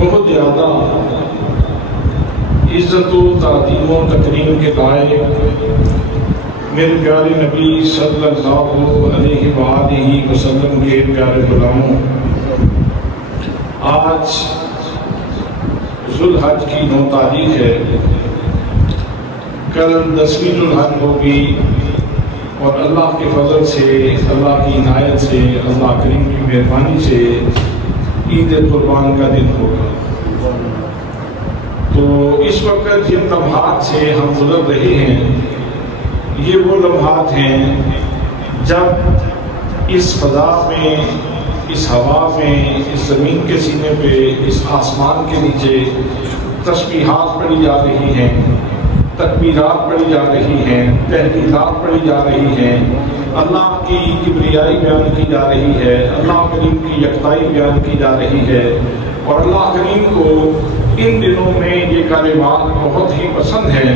بہت زیادہ عزت و تعظیم و تکریم کے لائق میرے پیارے نبی صلی اللہ علیہ وآلہ وسلم کے پیارے غلاموں، آج ذوالحج کی 9 تاریخ ہے، کل 10ویں ذوالحج ہوگی اور اللہ کے فضل سے، اللہ کی عنایت سے، اللہ کریم کی مہربانی سے عید قربان کا دن ہوگا۔ تو اس وقت جن لمحات سے ہم گزر رہے ہیں، یہ وہ لمحات ہیں جب اس فضا میں، اس ہوا میں، اس زمین کے سینے پہ، اس آسمان کے نیچے تسبیحات پڑھی جا رہی ہیں، تکبیرات پڑھی جا رہی ہیں، تحلیلات پڑھی جا رہی ہیں، اللہ کی کبریائی بیان کی جا رہی ہے، اللہ کریم کی یکتائی بیان کی جا رہی ہے، اور اللہ کریم کو ان دنوں میں یہ کلمات بہت ہی پسند ہیں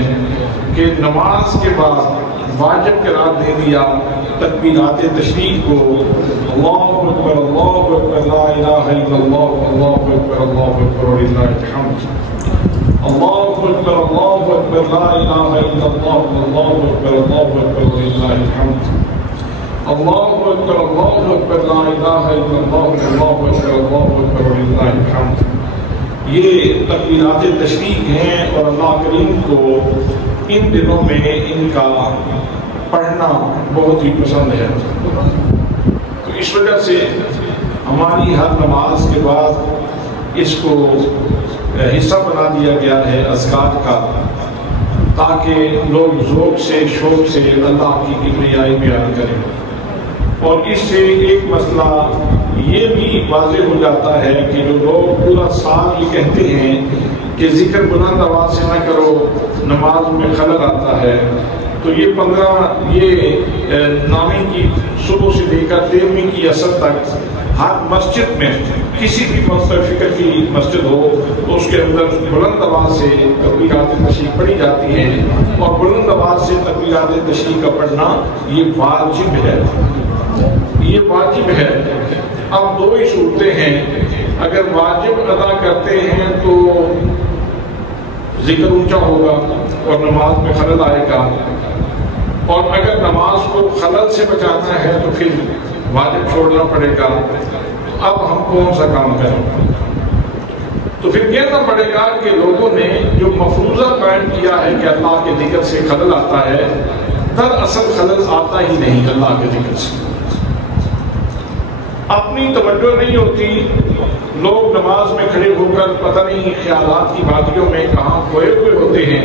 کہ نماز کے بعد واجب قرار دے دیا تکبیرات تشریق کو، اللہ اکبر لا الہ الا اللہ، اللہ اکبر وللہ الحمد، اللہ اکبر لا الہ الا اللہ، اللہ اکبر وللہ الحمد، اللہ اکبر لا الہ الا اللہ، اللہ اکبر وللہ الحمد۔ یہ تکبیرات تشریق ہیں اور اللہ کریم کو ان دنوں میں ان کا پڑھنا بہت ہی پسند ہے۔ تو اس وجہ سے ہماری ہر نماز کے بعد اس کو حصہ بنا دیا گیا ہے اذکار کا، تاکہ لوگ ذوق سے، شوق سے اللہ کی کبریائی بیان کریں۔ اور اس سے ایک مسئلہ یہ بھی واضح ہو جاتا ہے کہ جو لوگ پورا سال یہ کہتے ہیں کہ ذکر بلند آواز سے نہ کرو، نماز میں خلل آتا ہے، تو یہ 9ویں کی صبح سے لے کر 13ویں کی عصر تک ہر مسجد میں، کسی بھی فکر کی مسجد ہو تو اس کے اندر بلند آواز سے تکبیرات تشریق پڑھی جاتی ہیں، اور بلند آواز سے تکبیرات تشریق کا پڑھنا یہ واجب ہے، یہ واجب ہے۔ اب 2 ہی صورتیں ہیں، اگر واجب ادا کرتے ہیں تو ذکر اونچا ہوگا اور نماز میں خلل آئے گا، اور اگر نماز کو خلل سے بچانا ہے تو پھر واجب چھوڑنا پڑے گا۔ تو اب ہم کون سا کام کریں؟ تو پھر کہنا پڑے گا کہ لوگوں نے جو مفروضہ قائم کیا ہے کہ اللہ کے ذکر سے خلل آتا ہے، دراصل خلل آتا ہی نہیں اللہ کے ذکر سے، اپنی توجہ نہیں ہوتی، لوگ نماز میں کھڑے ہو کر پتہ نہیں خیالات کی وادیوں میں کہاں کھوئے ہوئے ہوتے ہیں،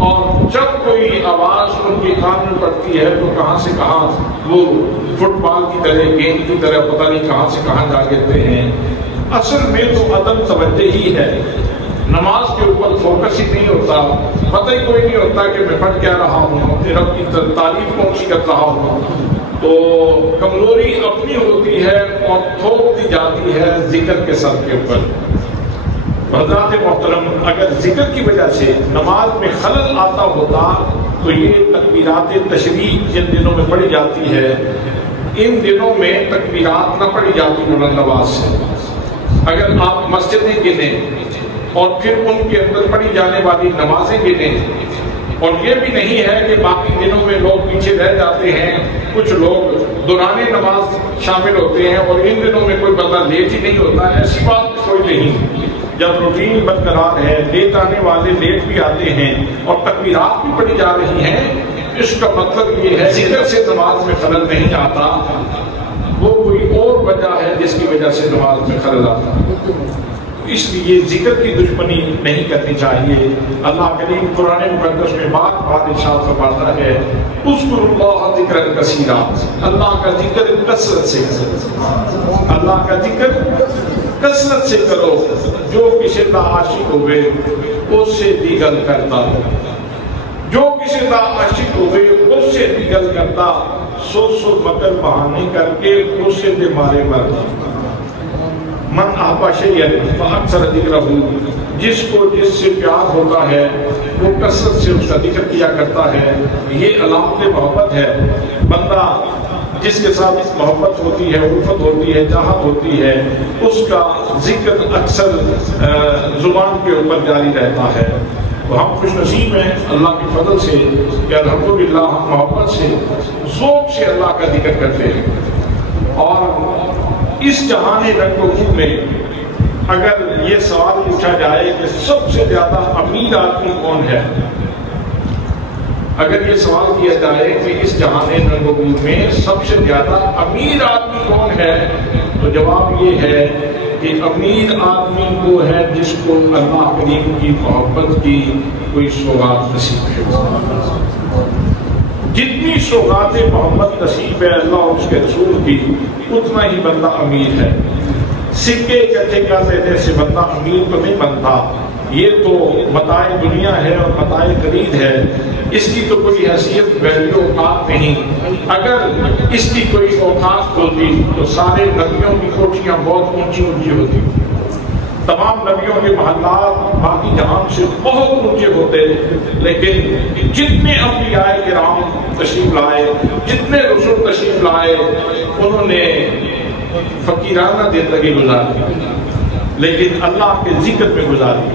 اور جب کوئی آواز ان کے کان میں پڑتی ہے تو کہاں سے کہاں وہ فٹ بال کی طرح، گیند کی طرح پتہ نہیں کہاں سے کہاں جا گرتے ہیں۔ اصل میں تو عدم توجہ ہی ہے، نماز کے اوپر فوکس ہی نہیں ہوتا، پتہ ہی کوئی نہیں ہوتا کہ میں پڑھ کیا رہا ہوں، اپنے رب کی تعریف کون سی کر رہا ہوں۔ تو کمزوری اپنی ہوتی ہے اور تھوپ دی جاتی ہے ذکر کے سر کے اوپر۔ حضرات محترم، اگر ذکر کی وجہ سے نماز میں خلل آتا ہوتا تو یہ تکبیرات تشریق جن دنوں میں پڑھی جاتی ہے، ان دنوں میں تکبیرات نہ پڑھی جاتی بلند آواز سے۔ اگر آپ مسجدیں گنیں اور پھر ان کے اندر پڑھی جانے والی نمازیں گنیں، اور یہ بھی نہیں ہے کہ باقی دنوں میں لوگ پیچھے رہ جاتے ہیں، کچھ لوگ دوران نماز شامل ہوتے ہیں اور ان دنوں میں کوئی بندہ لیٹ ہی نہیں ہوتا، ایسی بات کوئی نہیں۔ جب روٹین برقرار ہے، لیٹ آنے والے لیٹ بھی آتے ہیں اور تکبیرات بھی پڑھی جا رہی ہیں، اس کا مطلب یہ ہے ذکر سے نماز میں خلل نہیں آتا، وہ کوئی اور وجہ ہے جس کی وجہ سے نماز میں خلل آتا ہے۔ اس لیے ذکر کی دشمنی نہیں کرنی چاہیے۔ اللہ کریم قرآن مقدس میں بار بار ارشاد فرماتا ہے، اذکروا اللہ ذکرا کثیرا، اللہ کا ذکر کثرت سے کرو، اللہ کا ذکر کثرت سے کرو، جو کسی دا عاشق ہوئے اس سے دیگر کرتا ہو، جو کسی دا عاشق ہوئے اس سے دیگر کرتا، سو مکر بہانے کر کے اس سے دے مارے مرتا۔ من احب شیئا فاکثر ذکرہ، جس کو جس سے پیار ہوتا ہے وہ کثرت سے اس کا ذکر کیا کرتا ہے۔ یہ علامت محبت ہے۔ بندہ جس کے ساتھ محبت ہوتی ہے، الفت ہوتی ہے، چاہت ہوتی ہے، اس کا ذکر اکثر زبان کے اوپر جاری رہتا ہے۔ تو ہم خوش نصیب ہیں اللہ کے فضل سے کہ الحمدللہ ہم محبت سے، ذوق سے اللہ کا ذکر کرتے ہیں۔ اور اس جہان رنگ و روپ میں اگر یہ سوال پوچھا جائے کہ سب سے زیادہ امیر آدمی کون ہے، اگر یہ سوال کیا جائے کہ اس جہان رنگ و روپ میں سب سے زیادہ امیر آدمی کون ہے، تو جواب یہ ہے کہ امیر آدمی وہ ہے جس کو اللہ کریم کی محبت کی کوئی سوغات نصیب ہے۔ جتنی سوغات محمد نصیب ہے اللہ اور اس کے رسول کی، اتنا ہی بندہ امیر ہے۔ سکے اکٹھے کر دینے سے بندہ امیر تو نہیں بنتا، یہ تو متاع دنیا ہے اور متاع خرید ہے، اس کی تو کوئی حیثیت ویلیو اوقات نہیں۔ اگر اس کی کوئی اوقات ہوتی تو سارے نبیوں کی کوٹھیاں بہت اونچی اونچی ہوتی، تمام نبیوں کے محلات باقی جہان سے بہت اونچے ہوتے، لیکن جتنے انبیاء کرام تشریف لائے، جتنے رسول تشریف لائے، انہوں نے فقیرانہ زندگی گزاری، لیکن اللہ کے ذکر میں گزاری،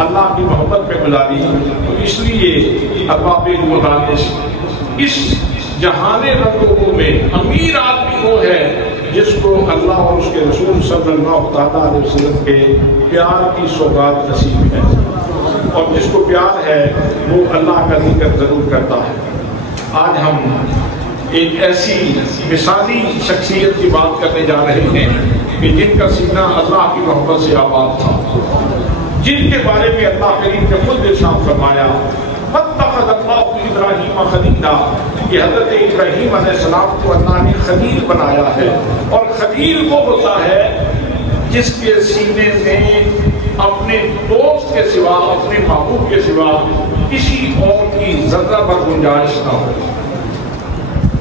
اللہ کی محبت میں گزاری۔ تو اس لیے ارباب دانش اس جہان رنگوں میں امیر آدمی وہ ہے جس کو اللہ اور اس کے رسول صلی اللہ تعالیٰ علیہ وسلم کے پیار کی سوغات نصیب ہے، اور جس کو پیار ہے وہ اللہ کا ذکر ضرور کرتا ہے۔ آج ہم ایک ایسی مثالی شخصیت کی بات کرنے جا رہے ہیں کہ جن کا سینہ اللہ کی محبت سے آباد تھا، جن کے بارے میں اللہ کریم نے خود ارشاد فرمایا وَاتَّخَذَ اللَّهُ إِبْرَاهِيمَ خَلِيلًا، کہ حضرت ابراہیم علیہ السلام کو اللہ نے خلیل بنایا ہے، اور خلیل وہ ہوتا ہے جس کے سینے میں اپنے دوست کے سوا، اپنے محبوب کے سوا کسی اور کی ذرہ بھر گنجائش نہ ہو،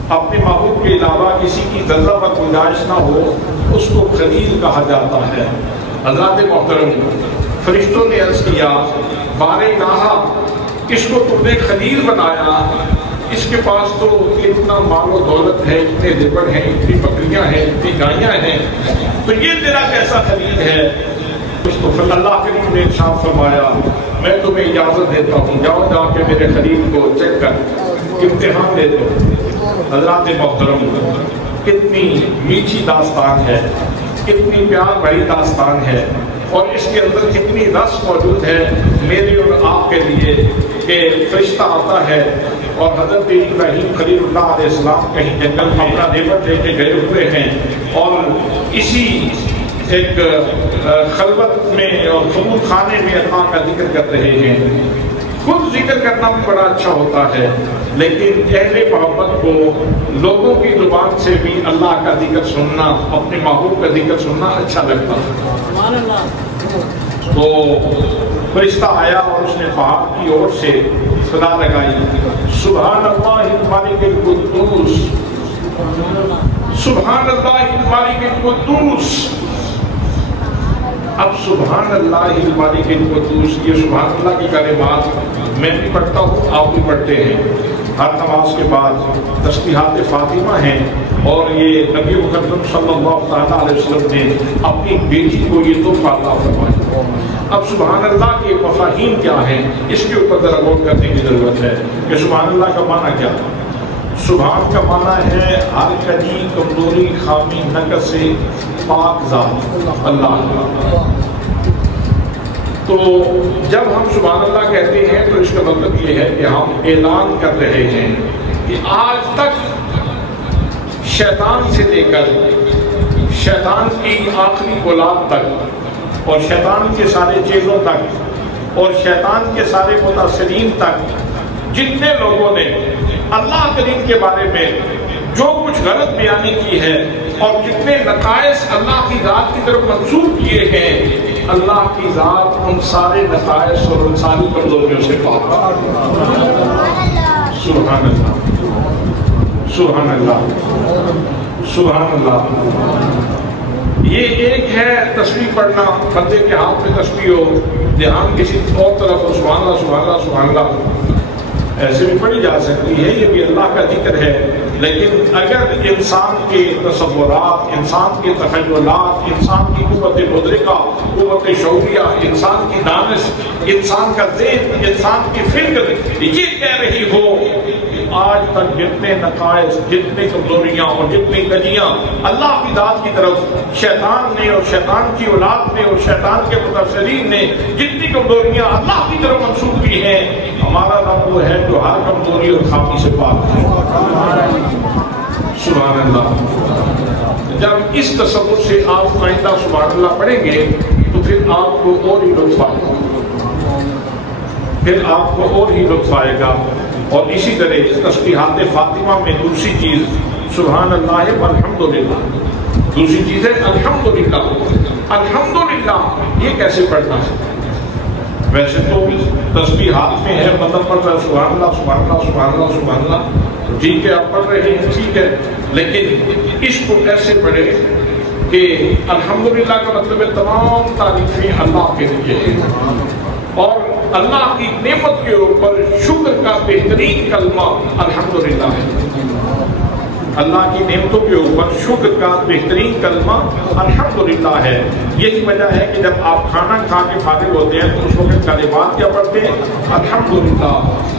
اپنے محبوب کے علاوہ کسی کی ذرہ بھر گنجائش نہ ہو، اس کو خلیل کہا جاتا ہے۔ حضرات محترم، فرشتوں نے عرض کیا بارے الہٰ، اس کو تم نے خلیل بنایا، اس کے پاس تو اتنا مال و دولت ہے، اتنے زیور ہیں، اتنی بکریاں ہیں، اتنی گائیاں ہیں، تو یہ تیرا کیسا خلیل ہے؟ اس کو اللہ کریم نے ارشاد فرمایا میں تمہیں اجازت دیتا ہوں، جاؤ جا کے میرے خلیل کو چیک کر امتحان دے دو۔ حضرات محترم، کتنی میٹھی داستان ہے، کتنی پیار بھری داستان ہے، اور اس کے اندر کتنی رس موجود ہے میرے اور آپ کے لیے کہ فرشتہ آتا ہے اور حضرت ابراہیم خلیل اللہ علیہ السلام کہیں جنگل میں اپنا نیبر لے کے گئے ہوئے ہیں، اور اسی ایک خلوت میں اور خمود خانے میں اللہ کا ذکر کر رہے ہیں۔ خود ذکر کرنا بھی بڑا اچھا ہوتا ہے، لیکن اہل محبت کو لوگوں کی زبان سے بھی اللہ کا ذکر سننا، اپنے محبوب کا ذکر سننا اچھا لگتا ہے۔ تو فرشتہ آیا اور اس نے پہاڑ کی اور سے صدا لگائی سبحان اللہ الملک القدوس، سبحان اللہ الملک القدوس۔ اب سبحان اللہ الملک القدوس، یہ سبحان اللہ کی کلمات میں بھی پڑھتا ہوں، آپ بھی پڑھتے ہیں ہر نماز کے بعد، تسبیحات فاطمہ ہیں، اور یہ نبی مقدم صلی اللہ تعالیٰ علیہ وسلم نے اپنی بیٹی کو یہ تحفہ عطا فرمایا۔ اب سبحان اللہ کے مفاہیم کیا ہیں، اس کے اوپر ذرا غور کرنے کی ضرورت ہے کہ سبحان اللہ کا معنی کیا ہے۔ سبحان کا معنی ہے ہر کجی، کمزوری، خامی، نقص سے پاک ذات اللہ۔ تو جب ہم سبحان اللہ کہتے ہیں تو اس کا مطلب یہ ہے کہ ہم اعلان کر رہے ہیں کہ آج تک شیطان سے لے کر شیطان کی آخری اولاد تک، اور شیطان کے سارے چیزوں تک، اور شیطان کے سارے متاثرین تک، جتنے لوگوں نے اللہ کریم کے بارے میں جو کچھ غلط بیانی کی ہے اور جتنے نقائص اللہ کی ذات کی طرف منسوب کیے ہیں، اللہ کی ذات ان سارے نقائص اور ان ساری کمزوریوں سے پاک۔ سبحان اللہ، سبحان اللہ، سبحان اللہ۔ یہ ایک ہے تسبیح پڑھنا، بندے کے ہاتھ میں تسبیح ہو، دھیان کسی اور طرف ہو، سبحان اللہ سبحان اللہ سبحان اللہ، ایسے بھی پڑھی جا سکتی ہے، یہ بھی اللہ کا ذکر ہے، لیکن اگر انسان کے تصورات، انسان کے تخیلات، انسان کی قوت مدرکہ، قوت شعوریہ، انسان کی دانش، انسان کا ذہن، انسان کی فکر یہ کہہ رہی ہو کہ آج تک جتنے نقائص، جتنی کمزوریاں اور جتنی کجیاں اللہ کی ذات کی طرف شیطان نے اور شیطان کی اولاد نے اور شیطان کے متاثرین نے جتنی کمزوریاں اللہ کی طرف منسوخ کی ہیں، ہمارا رب وہ ہے جو ہر کمزوری اور خامی سے پاک ہے۔ سبحان اللہ۔ جب اس تصور سے آپ آئندہ سبحان اللہ پڑھیں گے تو پھر آپ کو اور ہی لطف آئے گا، پھر آپ کو اور ہی لطف آئے گا۔ اور اسی طرح تسبیحات فاطمہ میں دوسری چیز سبحان اللہ والحمدللہ، دوسری چیز ہے الحمدللہ۔ الحمدللہ یہ کیسے پڑھنا ہے؟ ویسے تو تسبیحات میں ہے مطلب پڑھ رہا ہے سبحان اللہ سبحان اللہ سبحان اللہ سبحان اللہ، ٹھیک ہے آپ پڑھ رہے ہیں ٹھیک ہے، لیکن اس کو ایسے پڑھے کہ الحمدللہ کا مطلب ہے تمام تعریفیں اللہ کے لیے ہیں، اور اللہ کی نعمت کے اوپر شکر کا بہترین کلمہ الحمدللہ ہے۔ اللہ کی نعمتوں کے اوپر شکر کا بہترین کلمہ الحمدللہ ہے۔ یہی وجہ ہے کہ جب آپ کھانا کھا کے فارغ ہوتے ہیں تو اس وقت کلمات کیا پڑھتے ہیں؟ الحمدللہ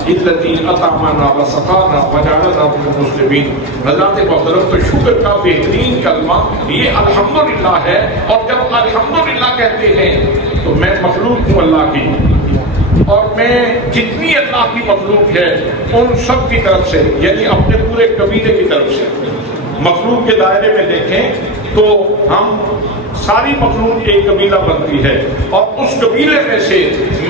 الذی اطعمنا وسقانا وجعلنا من المسلمین۔ حضرات محترم، تو شکر کا بہترین کلمہ یہ الحمدللہ ہے، اور جب الحمدللہ کہتے ہیں تو میں مخلوق ہوں اللہ کی، اور میں جتنی اللہ کی مخلوق ہے ان سب کی طرف سے، یعنی اپنے پورے قبیلے کی طرف سے، مخلوق کے دائرے میں دیکھیں تو ہم ساری مخلوق ایک قبیلہ بنتی ہے، اور اس قبیلے میں سے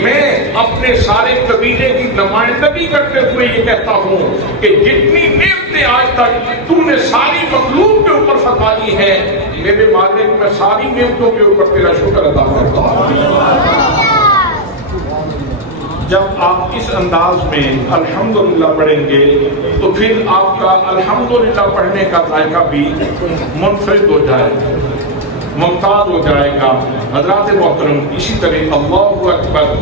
میں اپنے سارے قبیلے کی نمائندگی کرتے ہوئے یہ کہتا ہوں کہ جتنی نعمتیں آج تک تو نے ساری مخلوق کے اوپر فرمائی ہیں، میرے مالک میں ساری نعمتوں کے اوپر تیرا شکر ادا کرتا ہوں۔ جب آپ اس انداز میں الحمدللہ پڑھیں گے تو پھر آپ کا الحمدللہ پڑھنے کا ذائقہ بھی منفرد ہو جائے گا، ممتاز ہو جائے گا۔ حضرات محترم، اسی طرح اللہ اکبر،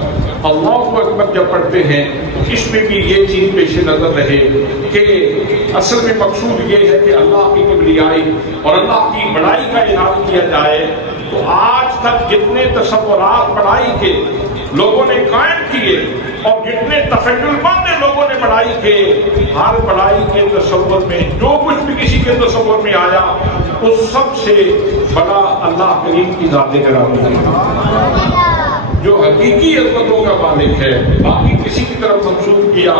اللہ اکبر جب پڑھتے ہیں تو اس میں بھی یہ چیز پیش نظر رہے کہ اصل میں مقصود یہ ہے کہ اللہ کی کبریائی اور اللہ کی بڑائی کا اعلان کیا جائے۔ تو آج تک جتنے تصورات بڑائی کے لوگوں نے قائم کیے اور جتنے تخیل مند لوگوں نے بڑائی کے، ہر بڑائی کے تصور میں جو کچھ بھی کسی کے تصور میں آیا اس سب سے بڑا اللہ کریم کی ذات گرامی ہے، جو حقیقی عظمتوں کا مالک ہے۔ باقی کسی کی طرف منسوخ کیا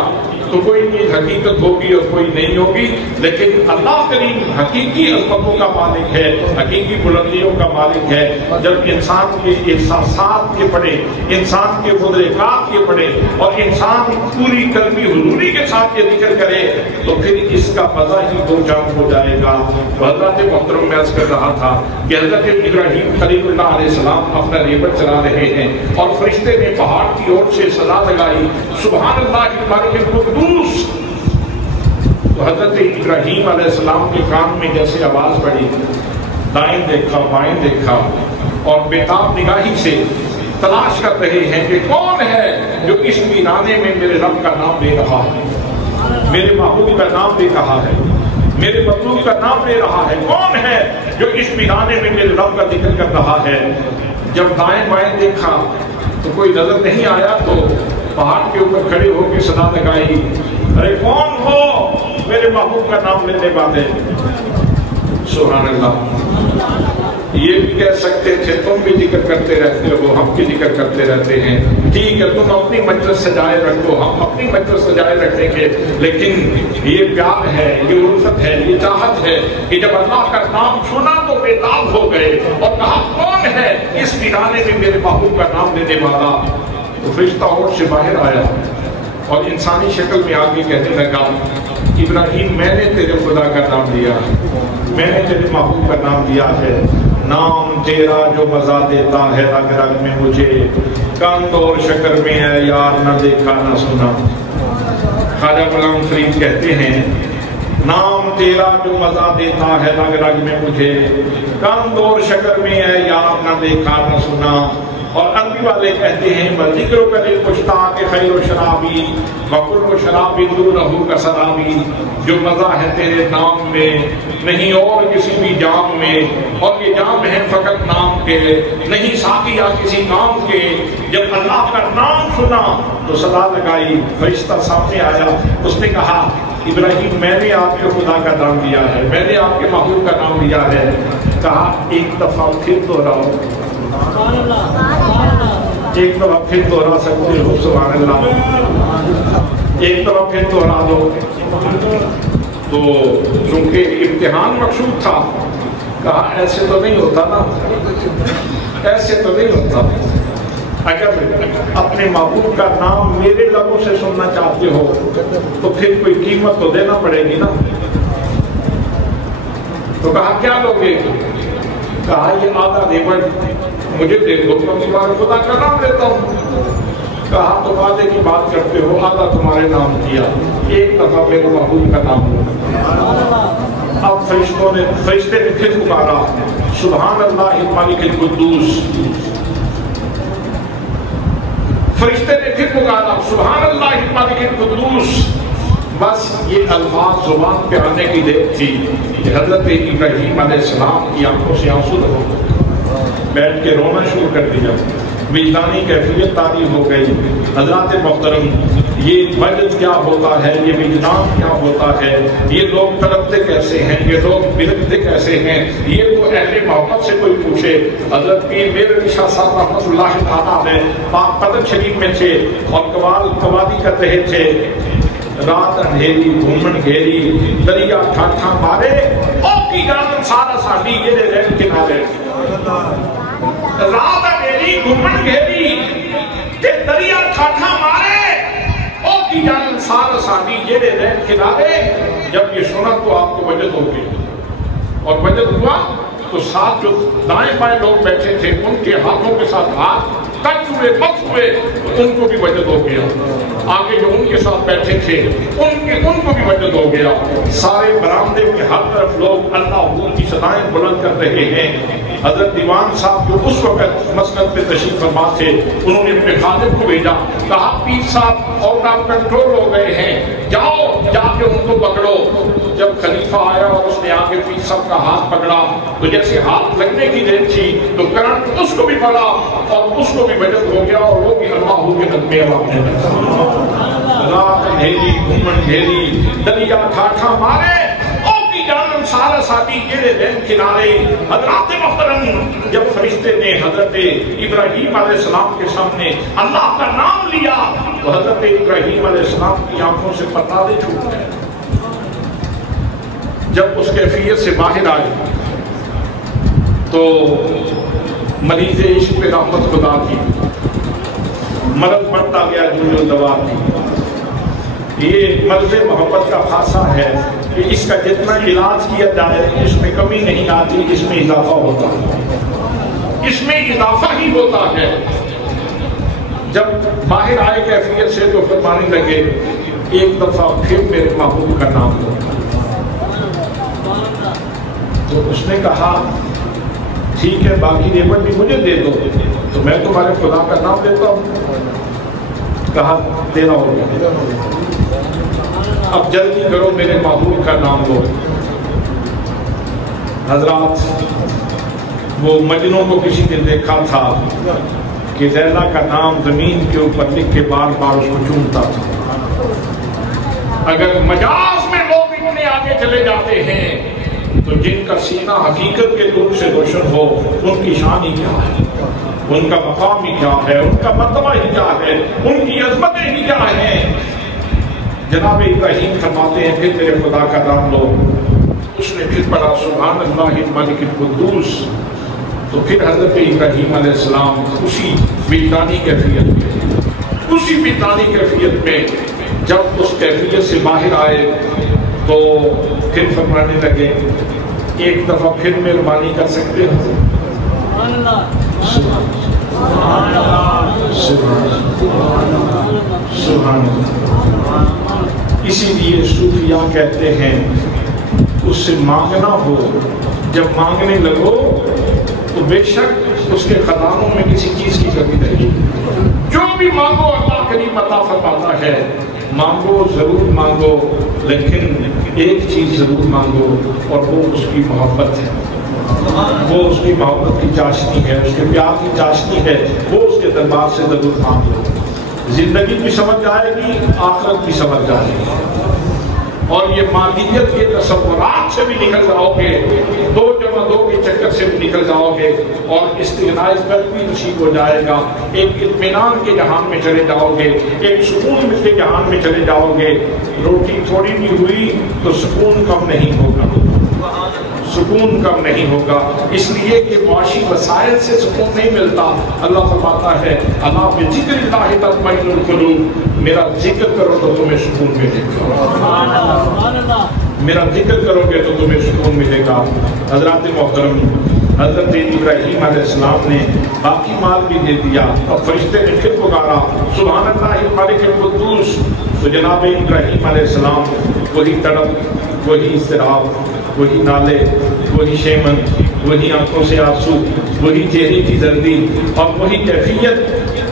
تو کوئی چیز حقیقت ہوگی اور کوئی نہیں ہوگی، لیکن اللہ کریم حقیقی عظمتوں کا مالک ہے، حقیقی بلندیوں کا مالک ہے۔ جب انسان کے احساسات کے پڑھے، انسان کے مدرکات کے پڑھے اور انسان پوری قلبی حضوری کے ساتھ یہ ذکر کرے تو پھر اس کا مزہ ہی دو جان ہو جائے گا۔ تو حضرت محترم میں عرض کر رہا تھا کہ حضرت ابراہیم خلیل اللہ علیہ السلام اپنا ریبت چلا رہے ہیں اور فرشتے نے پہاڑ کی اور سے صدا لگائی سبحان اللہ الملک القدوس۔ تو حضرت ابراہیم علیہ السلام کے کان میں جیسے آواز پڑی، دائیں دیکھا بائیں دیکھا اور بےتاب نگاہی سے تلاش کر رہے ہیں کہ کون ہے جو اس ویرانے میں میرے رب کا نام لے رہا ہے، میرے محبوب کا نام لے رہا ہے، میرے مطلوب کا نام لے رہا ہے، کون ہے جو اس ویرانے میں میرے رب کا ذکر کر رہا ہے۔ جب دائیں بائیں دیکھا تو کوئی نظر نہیں آیا تو پہاڑ کے اوپر کھڑے ہو کے صدا لگائی، ارے کون ہو میرے محبوب کا نام لینے والے؟ سبحان اللہ۔ یہ بھی کہہ سکتے تھے تم بھی ذکر کرتے رہتے ہو، ہم بھی ذکر کرتے رہتے ہیں، ٹھیک ہے تم اپنی مجلس سجائے رکھو، ہم اپنی مجلس سجائے رکھیں گے، لیکن یہ پیار ہے، یہ الفت ہے، یہ چاہت ہے کہ جب اللہ کا نام سنا تو بےتاب ہو گئے اور کہا کون ہے اس ویرانے میں میرے محبوب کا نام لینے والا؟ تو فرشتہ اور سے باہر آیا اور انسانی شکل میں آگے کہنے لگا ابراہیم میں نے تیرے خدا کا نام لیا ہے، میں نے تیرے محبوب کا نام لیا ہے، نام تیرا جو مزہ دیتا ہے رگ رگ میں مجھے، قند اور شکر میں ہے یار نہ دیکھا نہ سنا۔ خواجہ غلام فرید کہتے ہیں نام تیرا جو مزہ دیتا ہے رگ رگ میں مجھے، قند اور شکر میں ہے یار نہ دیکھا نہ سنا۔ اور عربی والے کہتے ہیں ذکر کا دل مشتاق خیر و شرابی وکل و شرابی دونہ کا سرابی، جو مزہ ہے تیرے نام میں نہیں اور کسی بھی جام میں، اور یہ جام ہے فقط نام کے نہیں ساقیہ کسی کام کے۔ جب اللہ کا نام سنا تو صدا لگائی، فرشتہ سامنے آیا، اس نے کہا ابراہیم میں نے آپ کے خدا کا نام لیا ہے، میں نے آپ کے محبوب کا نام لیا ہے۔ کہا ایک دفعہ پھر دوہراؤ، ایک دفعہ پھر دوہرا سکتے ہو؟ سبحان اللہ، ایک دفعہ پھر دوہرا دو۔ تو چونکہ امتحان مقصود تھا، کہا ایسے تو نہیں ہوتا نا، ایسے تو نہیں ہوتا، اگر اپنے محبوب کا نام میرے لبوں سے سننا چاہتے ہو تو پھر کوئی قیمت تو دینا پڑے گی نا۔ تو کہا کیا لوگے؟ کہا یہ آدھا ریوڑ مجھے دے دو تو تمہارے خدا کا نام لیتا ہوں۔ کہا تو وعدے کی بات کرتے ہو، آدھا تمہارے نام کیا، ایک دفعہ میرے محبوب کا نام لو۔ اب فرشتے نے پھر پکارا سبحان اللہ الملک القدوس، فرشتے نے پھر پکارا سبحان اللہ الملک القدوس۔ بس یہ الفاظ زبان پہ آنے کی دیر تھی کہ حضرت ابراہیم علیہ السلام کی آنکھوں سے آنسو ہو گئے، بیٹھ کے رونا شروع کر دیا، وجدانی کیفیت طاری ہو گئی۔ حضرات محترم، یہ وجد کیا ہوتا ہے، یہ وجدان کیا ہوتا ہے، یہ لوگ تڑپتے کیسے ہیں، یہ لوگ بلکتے کیسے ہیں، یہ تو اہل محبت سے کوئی پوچھے۔ حضرت پیر میر علی شاہ صاحب رحمۃ اللہ تعالیٰ نے پاک پتن شریف میں تھے اور قوالی کر رہے تھے، رات اندھیری گھومن گھیری دریا ٹھاٹھا مارے او کی جان سارا ساڈی جڑے رہن کنارے۔ رات اندھیری گھومن گھیری تے دریا ٹھاٹھا مارے او کی جان سارا ساڈی جڑے رہن کنارے۔ جب یہ سنا تو آپ کو وجد ہو گئی، اور وجد ہوا تو ساتھ جو دائیں بائیں لوگ بیٹھے تھے ان کے ہاتھوں کے ساتھ ہاتھ ٹچ ہوئے مت ہوئے، ان کو بھی وجد ہو گیا۔ آگے جو ان کے ساتھ بیٹھے تھے ان کو بھی وجد ہو گیا۔ سارے برآمدے کے ہر طرف لوگ اللہ حضور کی صدائیں بلند کر رہے ہیں۔ حضرت دیوان صاحب جو اس وقت مسجد پہ تشریف فرما تھے، انہوں نے اپنے خادم کو بھیجا، کہا پیر صاحب آؤٹ آف کنٹرول ہو گئے ہیں، جاؤ جا کے ان کو پکڑو۔ جب خلیفہ آیا اور اس نے آگے پیر صاحب کا ہاتھ پکڑا تو جیسے ہاتھ لگنے کی دیر تھی تو کرنٹ اس کو بھی پڑا اور اس کو بھی وجد ہو گیا، اور وہ بھی اللہ کے نغمے آوانے لگا۔ رات اندھیری گھومن گھیری دریا ٹھاٹھا مارے او کی جان سارا ساتھی جڑے رہن کنارے۔ حضرات محترم، جب فرشتے نے حضرت ابراہیم علیہ السلام کے سامنے اللہ کا نام لیا تو حضرت ابراہیم علیہ السلام کی آنکھوں سے پردے چھوٹ گئے۔ جب اس کیفیت سے باہر آئے تو مریض عشق پہ رحمت خدا کی، مرض بڑھتا گیا جو دوا کی۔ یہ مرض محبت کا خاصہ ہے کہ اس کا جتنا علاج کیا جائے اس میں کمی نہیں آتی، اس میں اضافہ ہوتا ہے، اس میں اضافہ ہی ہوتا ہے۔ جب باہر آئے کیفیت سے تو فرمانے لگے ایک دفعہ پھر میرے محبوب کا نام لو۔ تو اس نے کہا ٹھیک ہے، باقی نعمت بھی مجھے دے دو تو میں تمہارے خدا کا نام لیتا ہوں۔ کہا تیرا ہو گیا، اب جلدی کرو میرے محبوب کا نام لو۔ حضرات، وہ مجنوں کو کسی نے دیکھا تھا کہ لیلا کا نام زمین کے اوپر لکھ کے بار بار اس کو چومتا تھا۔ اگر مجاز میں لوگ اتنے آگے چلے جاتے ہیں تو جن کا سینہ حقیقت کے نور سے روشن ہو ان کی شان ہی کیا ہے، ان کا مقام ہی کیا ہے، ان کا مرتبہ ہی کیا ہے، ان کی عظمتیں ہی کیا ہیں۔ جناب ابراہیم فرماتے ہیں پھر میرے خدا کا نام لو۔ اس نے پھر پڑھا سبحان اللہ الملک القدوس۔ تو پھر حضرت ابراہیم علیہ السلام اسی وجدانی کیفیت میں جب اس کیفیت سے باہر آئے تو پھر فرمانے لگے ایک دفعہ پھر مہربانی کر سکتے ہو؟ سبحان اللہ۔ اسی لیے صوفیاء کہتے ہیں اس سے مانگنا ہو، جب مانگنے لگو تو بے شک اس کے خزانوں میں کسی چیز کی کمی مانگو ضرور مانگو، لیکن ایک چیز ضرور مانگو اور وہ اس کی محبت ہے، وہ اس کی محبت کی چاشنی ہے، اس کے پیار کی چاشنی ہے، وہ اس کے دربار سے ضرور مانگ لو۔ زندگی بھی سمجھ جائے گی، آخرت بھی سمجھ جائے گی، اور یہ مادیت کے تصورات سے بھی نکل جاؤ گے، 2 جمع 2 کے چکر سے بھی نکل جاؤ گے، اور استغناء قلب بھی نصیب ہو جائے گا۔ ایک اطمینان کے جہان میں چلے جاؤ گے، ایک سکون کے جہان میں چلے جاؤ گے۔ روٹی تھوڑی بھی ہوئی تو سکون کم نہیں ہوگا، سکون کم نہیں ہوگا، اس لیے کہ معاشی وسائل سے سکون نہیں ملتا۔ اللہ فرماتا ہے الا بذکر اللہ تطمئن القلوب، میرا ذکر کرو تو تمہیں سکون ملے گا، میرا ذکر کرو گے تو تمہیں سکون ملے گا۔ حضرات محترم، حضرت ابراہیم علیہ السلام نے باقی مال بھی دے دیا، اور فرشتے نے پھر پکارا سبحان اللہ الملک القدوس، تو جناب ابراہیم علیہ السلام وہی تڑپ، وہی اضطراب، وہی نالے، وہی شیمن، وہی آنکھوں سے آنسو، وہی چہرے کی زردی، اور وہی کیفیت۔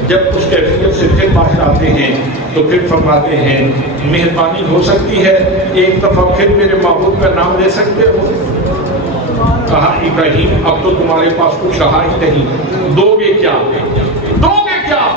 جب اس کیفیت سے پھر باہر آتے ہیں تو پھر فرماتے ہیں مہربانی ہو سکتی ہے ایک دفعہ پھر میرے معبود کا نام لے سکتے ہو؟ کہا ابراہیم اب تو تمہارے پاس کچھ رہا ہی نہیں، دو گے کیا، دو گے کیا؟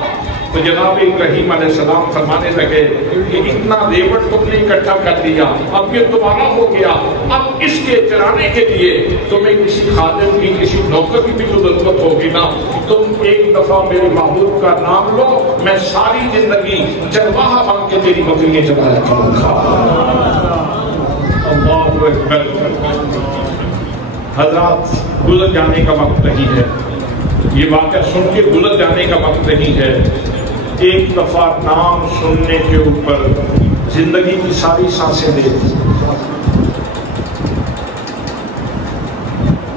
تو جناب ابراہیم علیہ السلام فرمانے لگے کہ اتنا ریوڑ تم نے اکٹھا کر دیا، اب یہ تمہارا ہو گیا، اب اس کے چرانے کے لیے تمہیں کسی خادم کی، کسی نوکر کی بھی تو ضرورت ہوگی نا، تم ایک دفعہ میرے محبوب کا نام لو، میں ساری زندگی چرواہا بن کے تیری بکریاں چلایا کروں گا۔ اللہ اکبر۔ حضرات گزر جانے کا وقت نہیں ہے، یہ واقعہ سن کے گزر جانے کا وقت نہیں ہے۔ ایک دفعہ نام سننے کے اوپر زندگی کی ساری سانسیں دے دی۔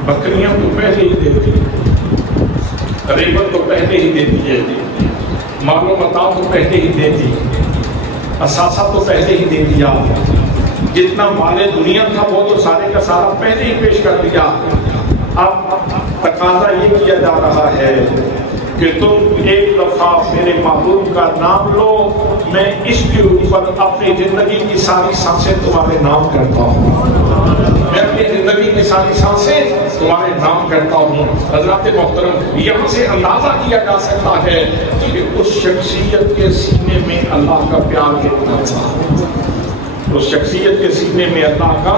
بکریاں تو پہلے ہی دیتی، ریبت تو پہلے ہی دیتی ہے، مال و متاع تو پہلے ہی دیتی، اثاثہ تو پہلے ہی دے دیا، جتنا مال دنیا تھا وہ تو سارے کا سارا پہلے ہی پیش کر دیا۔ اب تقاضا یہ کیا جا رہا ہے کہ تم ایک دفعہ میرے محبوب کا نام لو، میں اس کے اوپر اپنی زندگی کی ساری سانسیں تمہارے نام کرتا ہوں، میں اپنی زندگی کی ساری سانسیں تمہارے نام کرتا ہوں۔ حضرات محترم، یہاں سے اندازہ کیا جا سکتا ہے کہ اس شخصیت کے سینے میں اللہ کا پیار کتنا تھا، اس شخصیت کے سینے میں اللہ کا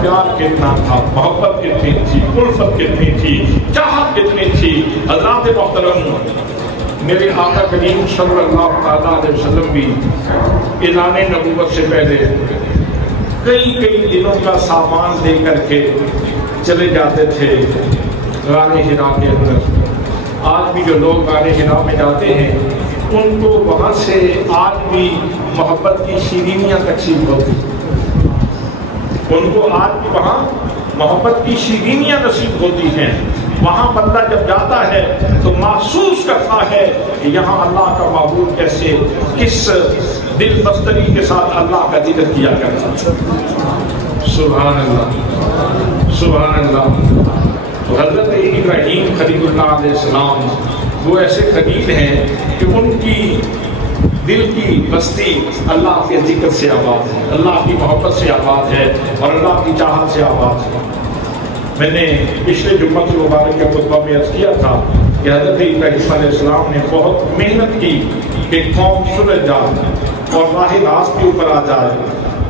پیار کتنا تھا، محبت کتنی تھی، الفت کتنی تھی، چاہت کتنی تھی۔ حضرات محترم، میرے آقا کریم صلی اللہ تعالیٰ علیہ وسلم بھی اعلان نبوت سے پہلے کئی دنوں کا سامان لے کر کے چلے جاتے تھے غار حرا کے اندر۔ آج بھی جو لوگ غار حرا میں جاتے ہیں ان کو وہاں سے آج بھی محبت کی شیرینیاں تقسیم ہوتی، ان کو آج بھی وہاں محبت کی شیرینیاں نصیب ہوتی ہیں۔ وہاں بندہ جب جاتا ہے تو محسوس کرتا ہے کہ یہاں اللہ کا محبوب کیسے، کس دل بستری کے ساتھ اللہ کا ذکر کیا کرتا ہے۔ سبحان اللہ، سبحان اللہ۔ تو حضرت ابراہیم خلیل اللہ علیہ السلام وہ ایسے خلیل ہیں کہ ان کی دل کی بستی اللہ کے ذکر سے آباد ہے، اللہ کی محبت سے آباد ہے، اور اللہ کی چاہت سے آباد ہے۔ میں نے پچھلے جمعہ مبارک کے خطبہ میں عرض کیا تھا کہ حضرت ابراہیم علیہ السلام نے بہت محنت کی کہ قوم سلجھ جائے اور راہ راست کے اوپر آ جائے،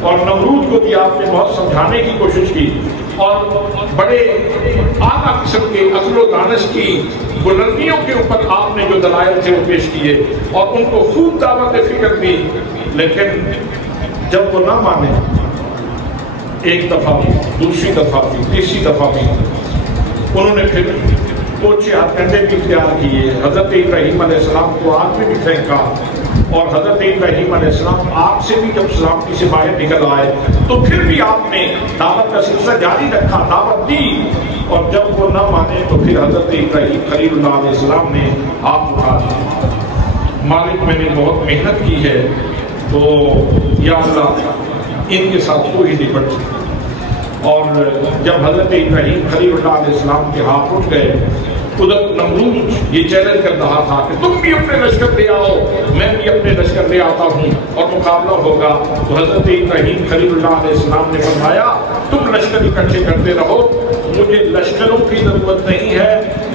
اور نمرود کو بھی آپ نے بہت سمجھانے کی کوشش کی، اور بڑے اعلیٰ قسم کے عقل و دانش کی بلندیوں کے اوپر آپ نے جو دلائل تھے وہ پیش کیے، اور ان کو خوب دعوت فکر دی۔ لیکن جب وہ نہ مانے، ایک دفعہ بھی، دوسری دفعہ بھی، تیسری دفعہ بھی، انہوں نے پھر پوچھے ہاتھ کنڈے بھی اختیار کیے، حضرت ابراہیم علیہ السلام کو آگ میں بھی پھینکا، اور حضرت ابراہیم علیہ السلام آگ سے بھی جب سلامتی سے باہر نکل آئے تو پھر بھی آپ نے دعوت کا سلسلہ جاری رکھا، دعوت دی، اور جب وہ نہ مانے تو پھر حضرت ابراہیم خلیل اللہ علیہ السلام نے ہاتھ اٹھا دیا، مالک میں نے بہت محنت کی ہے، تو یا اللہ ان کے ساتھ تو ہی نپٹ۔ اور جب حضرت ابراہیم خلیل اللہ علیہ السلام کے ہاتھ اٹھ گئے ادھر نمرود یہ چیلنج کر رہا تھا کہ تم بھی اپنے لشکر لے آؤ، میں بھی اپنے لشکر لے آتا ہوں اور مقابلہ ہوگا۔ تو حضرت ابراہیم خلیل اللہ علیہ السلام نے فرمایا تم لشکر اکٹھے کرتے رہو، مجھے لشکروں کی ضرورت نہیں ہے،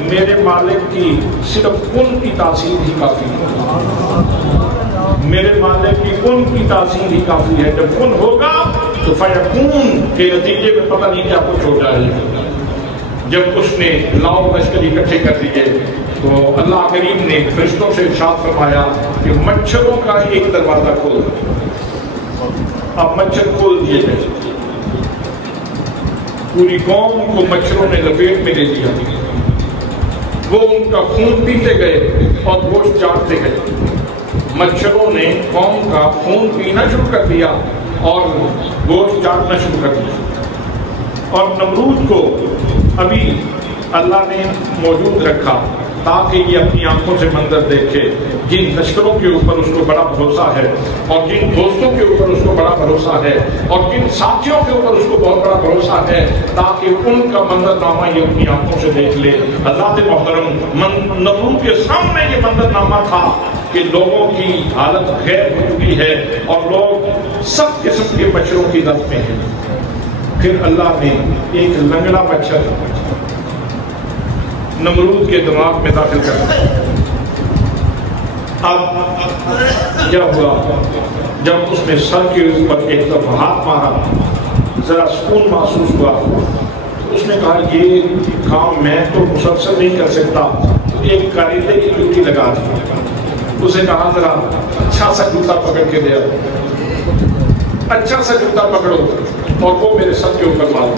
میرے مالک کی صرف ان کی تاثیر ہی کافی ہے، میرے مالک کی ان کی تاثیر ہی کافی ہے۔ جب ان ہوگا تو فیکون کے نتیجے میں پتہ نہیں کیا کچھ ہو جائے گا۔ جب اس نے لاؤ لشکر اکٹھے کر دیے تو اللہ کریم نے فرشتوں سے ارشاد فرمایا کہ مچھروں کا ایک دروازہ کھول دو۔ اب مچھر کھول دیے گئے، پوری قوم کو مچھروں نے لپیٹ میں لے لیا، وہ ان کا خون پیتے گئے اور گوشت چاٹتے گئے۔ مچھروں نے قوم کا خون پینا شروع کر دیا اور گوشت چاٹنا شروع کر دیا، اور نمرود کو ابھی اللہ نے موجود رکھا تاکہ یہ اپنی آنکھوں سے منظر دیکھے جن لشکروں کے اوپر اس کو بڑا بھروسہ ہے اور جن دوستوں کے اوپر اس کو بڑا بھروسہ ہے اور جن ساتھیوں کے اوپر اس کو بہت بڑا بھروسہ ہے، تاکہ ان کا منظر نامہ یہ اپنی آنکھوں سے دیکھ لے۔ حضرت محترم نمرود کے سامنے یہ منظر نامہ تھا کہ لوگوں کی حالت غیر ہو چکی ہے اور لوگ سب قسم کے مچھروں کی لت میں ہیں۔ پھر اللہ نے ایک لنگڑا مچھر نمرود کے دماغ میں داخل کر دیا۔ اب کیا ہوا؟ جب اس نے سر کے اوپر ایک دفعہ ہاتھ مارا، ذرا سکون محسوس ہوا، اس نے کہا یہ کام میں تو مسلسل نہیں کر سکتا، ایک کاریدے کی جوتی لگا دی۔ اسے کہا ذرا اچھا سا جوتا پکڑ کے دے آؤ، اچھا سا جوتا پکڑو اور وہ میرے سر کے اوپر مارو۔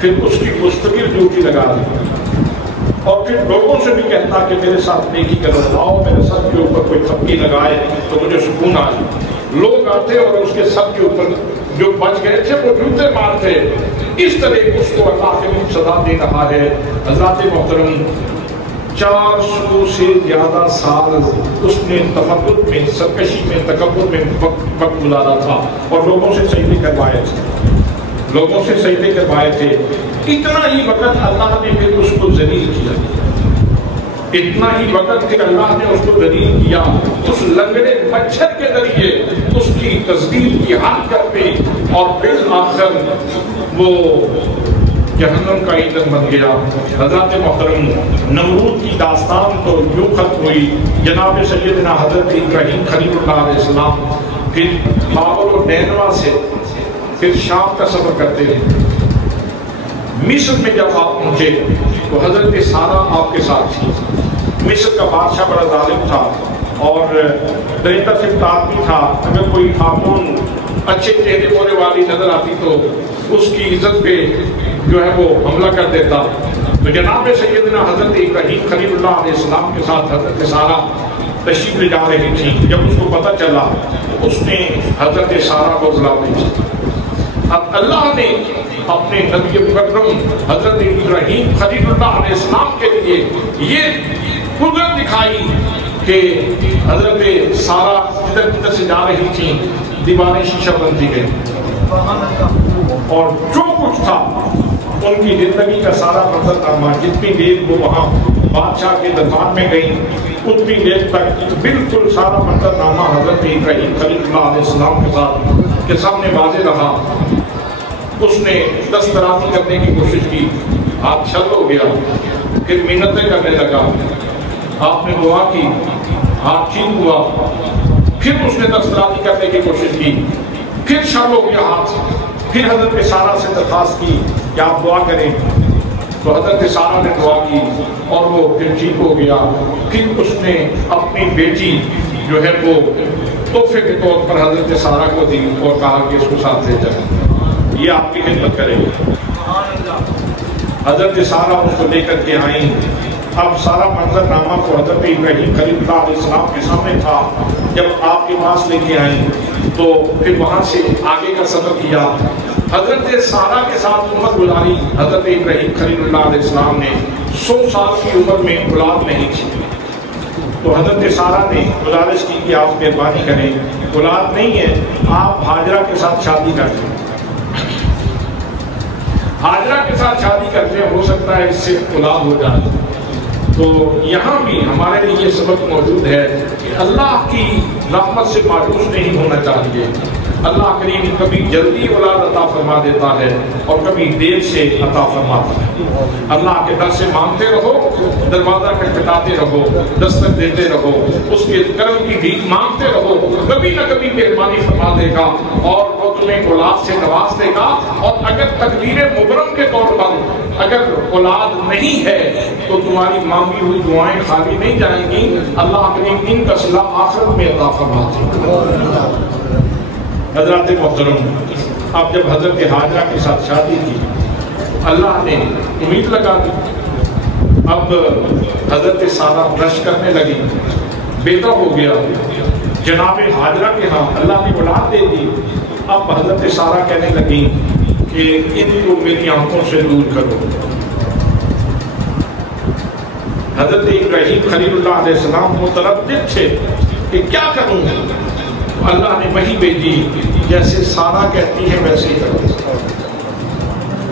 پھر اس کی مستقل ڈیوٹی لگا دی اور پھر لوگوں سے بھی کہتا کہ میرے ساتھ نیکی کرو، آؤ میرے سر کے اوپر کوئی تھپکی لگائے تو مجھے سکون آ جائے۔ لوگ آتے اور اس کے سر کے اوپر جو بچ گئے تھے وہ جوتے مارتے۔ اس طرح اس کو اللہ کے سزا دے رہا ہے۔ حضرات محترم 400 سے زیادہ سال اس نے تمدد میں، سرکشی میں، تکبر میں وقت گزارا تھا اور لوگوں سے سجدے کروائے تھے، لوگوں سے سجدے کروائے تھے۔ اتنا ہی وقت اللہ نے پھر اس کو ذلیل کیا، اتنا ہی وقت پھر اللہ نے اس کو ذلیل کیا، اس لنگڑے مچھر کے ذریعے اس کی تذلیل کی حد کر دی اور بالآخر وہ جہنم کا ایندھن بن گیا۔ حضرت محترم نمرود کی داستان تو یوں ختم ہوئی۔ جناب سیدنا حضرت ابراہیم خلیل اللہ علیہ السلام پھر بابل و نینوا سے پھر شام کا سفر کرتے ہیں۔ مصر میں جب آپ پہنچے تو حضرت سارہ آپ کے ساتھ تھی۔ مصر کا بادشاہ بڑا ظالم تھا اور درندہ صفت آدمی تھا، اگر کوئی خاتون اچھے چہرے بولے والی نظر آتی تو اس کی عزت پہ جو ہے وہ حملہ کر دیتا۔ تو جناب سیدنا حضرت ابراہیم خلیل اللہ علیہ السلام کے ساتھ حضرت سارہ تشریف لے جا رہی تھی۔ جب اس کو پتہ چلا اس نے حضرت سارہ کو بلا بھیجا۔ اب اللہ نے اپنے نبی مکرم حضرت ابراہیم خلیل اللہ علیہ السلام کے لیے یہ قدرت دکھائی کہ حضرت سارہ جدھر سے جا رہی تھی دیواریں شیشہ بنتی گئی اور جو کچھ تھا ان کی زندگی کا سارا منظرنامہ، جتنی دیر وہ وہاں بادشاہ کے دربار میں گئی اتنی دیر تک بالکل سارا منظرنامہ حضرت ابراہیم خلیل اللہ علیہ السلام کے سامنے واضح رہا۔ اس نے دسترازی کرنے کی کوشش کی، ہاتھ چھل ہو گیا، پھر منتیں کرنے لگا، آپ نے دعا کی، ہاتھ ٹھیک ہوا، پھر اس نے دسترازی کرنے کی کوشش کی، پھر شل ہو گیا ہاتھ، پھر حضرت سارہ سے درخواست کی کہ آپ دعا کریں، تو حضرت سارہ نے دعا کی اور وہ پھر ٹھیک ہو گیا۔ پھر اس نے اپنی بیٹی جو ہے وہ تحفے کے طور پر حضرت سارہ کو دی اور کہا کہ اس کو ساتھ لے جائیں، یہ آپ کی خدمت کرے گی۔ حضرت سارہ اس کو لے کر کے آئیں۔ اب سارا منظرنامہ کو حضرت ابراہیم خلیل اللہ علیہ السلام کے سامنے تھا۔ جب آپ کے پاس لے کے آئیں تو پھر وہاں سے آگے کا سفر کیا۔ حضرت سارہ کے ساتھ عمر گزاری۔ حضرت ابراہیم خلیل اللہ علیہ السلام نے 100 سال کی عمر میں اولاد نہیں تھی، تو حضرت سارہ نے گزارش کی کہ آپ مہربانی کریں، اولاد نہیں ہے، آپ ہاجرہ کے ساتھ شادی کر لیں، ہاجرہ کے ساتھ شادی کرتے ہیں، ہو سکتا ہے اس سے اولاد ہو جائے۔ تو یہاں بھی ہمارے لیے یہ سبق موجود ہے کہ اللہ کی رحمت سے مایوس نہیں ہونا چاہیے. اللہ کریم کبھی جلدی اولاد عطا فرما دیتا ہے اور کبھی دیر سے عطا فرماتا ہے. اللہ کے در سے مانگتے رہو, دروازہ کھٹکھٹاتے رہو, دستک دیتے رہو, اس کے کرم کی بھیک مانگتے رہو, کبھی نہ کبھی مہربانی فرما دے گا اور وہ تمہیں اولاد سے نواز دے گا. اور اگر تقدیر مبرم کے طور پر اگر اولاد نہیں ہے تو تمہاری مانگی ہوئی دعائیں خالی نہیں جائیں گی. اللہ کریم ان کا صلہ آخرت میں عطا فرماتے ہیں. حضرات محترم, اب جب حضرت حاجرہ کے ساتھ شادی کی اللہ نے امید لگا دی. اب حضرت سارہ رش کرنے لگی, بیٹا ہو گیا. جناب حاجرہ کے ہاں اللہ نے اولاد دے دی. اب حضرت سارہ کہنے لگی کہ ان کو میری آنکھوں سے دور کرو. حضرت ابراہیم خلیل اللہ علیہ السلام متردد تھے کہ کیا کروں. اللہ نے وحی بھیجی, جیسے سارہ کہتی ہے ویسے ہی کرو.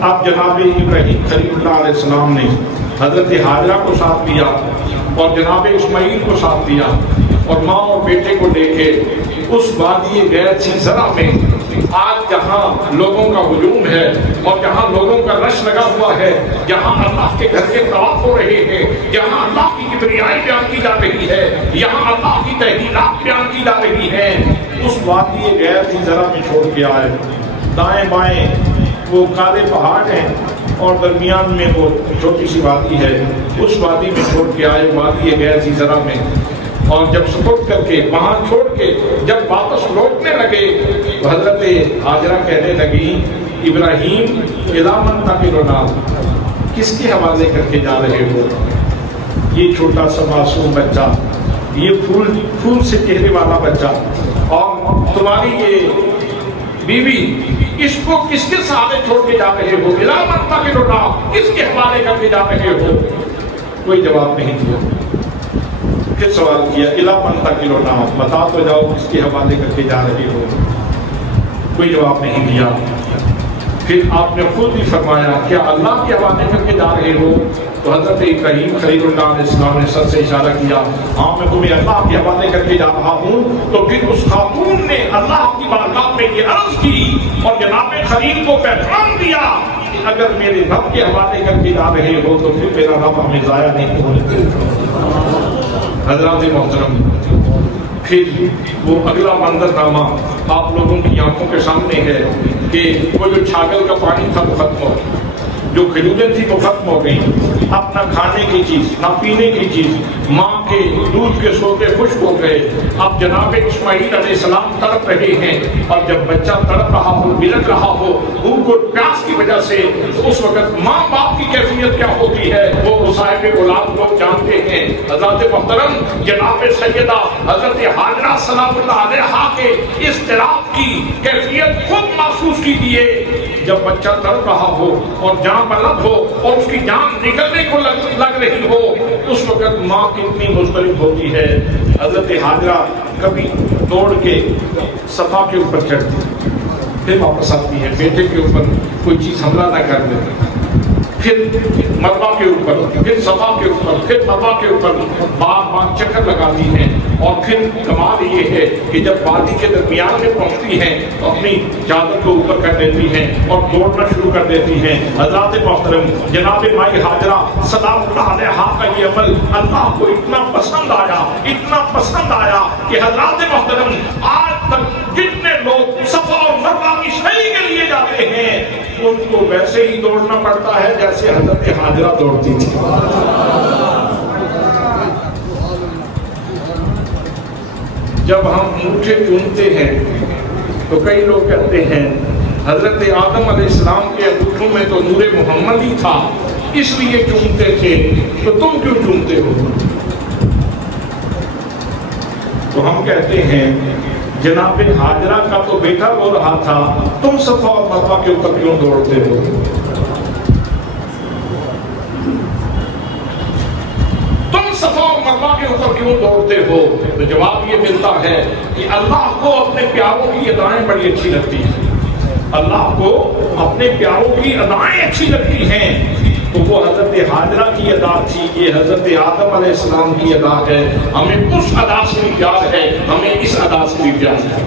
اب جناب ابراہیم خلیل اللہ علیہ السلام نے حضرت حاجرہ کو ساتھ لیا اور جناب اسماعیل کو ساتھ لیا اور ماں اور بیٹے کو لے کے اس وادی غیر سی زرع میں, آج جہاں لوگوں کا ہجوم ہے اور جہاں لوگوں کا رش لگا ہوا ہے, جہاں اللہ کے گھر کے طواف ہو رہے ہیں, جہاں اللہ کی کبریائی بیان کی جا رہی ہے, یہاں اللہ کی تحقیقات بیان کی جا رہی ہے, اس وادی غیر سی زرع میں چھوڑ کے آئے. دائیں بائیں وہ کالے پہاڑ ہیں اور درمیان میں وہ چھوٹی سی وادی ہے. اس وادی میں چھوڑ کے آئے, وادی غیر سی زرع میں. اور جب سپورٹ کر کے وہاں چھوڑ کے جب واپس لوٹنے لگے تو حضرت حاجرہ کہنے لگی, ابراہیم الی من تکلنا, کس کے حوالے کر کے جا رہے ہو. یہ چھوٹا سا معصوم بچہ, یہ پھول سے چہرے والا بچہ, اور تمہاری یہ بیوی, اس کو کس کے سہارے چھوڑ کے جا رہے ہو. الی من تکلنا, کس کے حوالے کر کے جا رہے ہو. کوئی جواب نہیں دیا. پھر سوال کیا, الی من تکلنا, بتا تو جاؤ کس کے حوالے کر کے جا رہے ہو. کوئی جواب نہیں دیا. پھر آپ نے خود بھی فرمایا, کیا اللہ کے حوالے کر کے جا رہے ہو. تو حضرت ابراہیم خلیل اللہ علیہ السلام نے سر سے اشارہ کیا, ہاں میں تمہیں اللہ کے حوالے کر کے جا رہا ہوں. تو پھر اس خاتون نے اللہ کی بارگاہ میں یہ عرض کی اور جناب خلیل کو پیغام دیا کہ اگر میرے رب کے حوالے کر کے جا رہے ہو تو پھر میرا رب ہمیں ضائع نہیں ہونے دے. حضرات محترم, پھر وہ اگلا منظرنامہ آپ لوگوں کی آنکھوں کے سامنے ہے کہ وہ جو چھاگل کا پانی تھا وہ ختم ہو, جو کھجوریں تھی وہ ختم ہو گئی. اب نہ کھانے کی چیز نہ پینے کی چیز, ماں کے دودھ کے سوتے خشک ہو گئے. اب جناب اسماعیل علیہ السلام تڑپ رہے ہیں, اور جب بچہ تڑپ رہا ہو, بلک رہا ہو بھوک اور پیاس کی وجہ سے, تو اس وقت ماں باپ کی کیفیت کیا ہوتی ہے وہ صاحب اولاد لوگ جانتے ہیں. حضرت محترم جناب سیدہ حضرت حاجرہ سلام اللہ علیہا کے اضطراب کی کیفیت خود محسوس کیجیے. جب بچہ تڑپ رہا ہو اور جان بلند ہو اور اس کی جان نکلنے کو لگ رہی ہو, اس وقت ماں کتنی مضطرب ہوتی ہے. حضرت حاجرہ کبھی دوڑ کے صفا کے اوپر چڑھتی, پھر واپس آتی ہے, بیٹے کے اوپر کوئی چیز حملہ نہ کر دے, پھر مروا کے اوپر, پھر صفا کے اوپر, پھر مروا کے اوپر بار بار چکر لگاتی ہیں. اور پھر کمال یہ ہے کہ جب وادی کے درمیان میں پہنچتی ہیں تو اپنی چادر کو اوپر کر دیتی ہیں اور دوڑنا شروع کر دیتی ہیں. حضرات محترم جناب مائی حاجرہ سلام اللہ علیہا کا یہ عمل اللہ کو اتنا پسند آیا, اتنا پسند آیا کہ حضرات محترم آج تک جتنے لوگ صفا اور مروا کی سعی کے لیے جاتے ہیں ان کو ویسے ہی دوڑنا پڑتا ہے جیسے حضرت حاجرہ دوڑتی تھی. جب ہم انگوٹھے چومتے ہیں تو کئی لوگ کہتے ہیں حضرت آدم علیہ السلام کے انگوٹھوں میں تو نور محمد ہی تھا اس لیے چومتے تھے, تو تم کیوں چومتے ہو. تو ہم کہتے ہیں جناب حاجرہ کا تو بیٹا رو رہا تھا, تم صفا اور مروا کے اوپر کیوں دوڑتے ہو. تم صفا اور مروا کے اوپر کیوں دوڑتے ہو. تو جواب یہ ملتا ہے کہ اللہ کو اپنے پیاروں کی ادائیں بڑی اچھی لگتی ہیں. اللہ کو اپنے پیاروں کی ادائیں اچھی لگتی ہیں. تو وہ حضرت حاجرہ کی ادا تھی، یہ حضرت آدم علیہ السلام کی ادا ہے. ہمیں اس ادا سے بھی پیار ہے، ہمیں اس ادا سے بھی پیار ہے.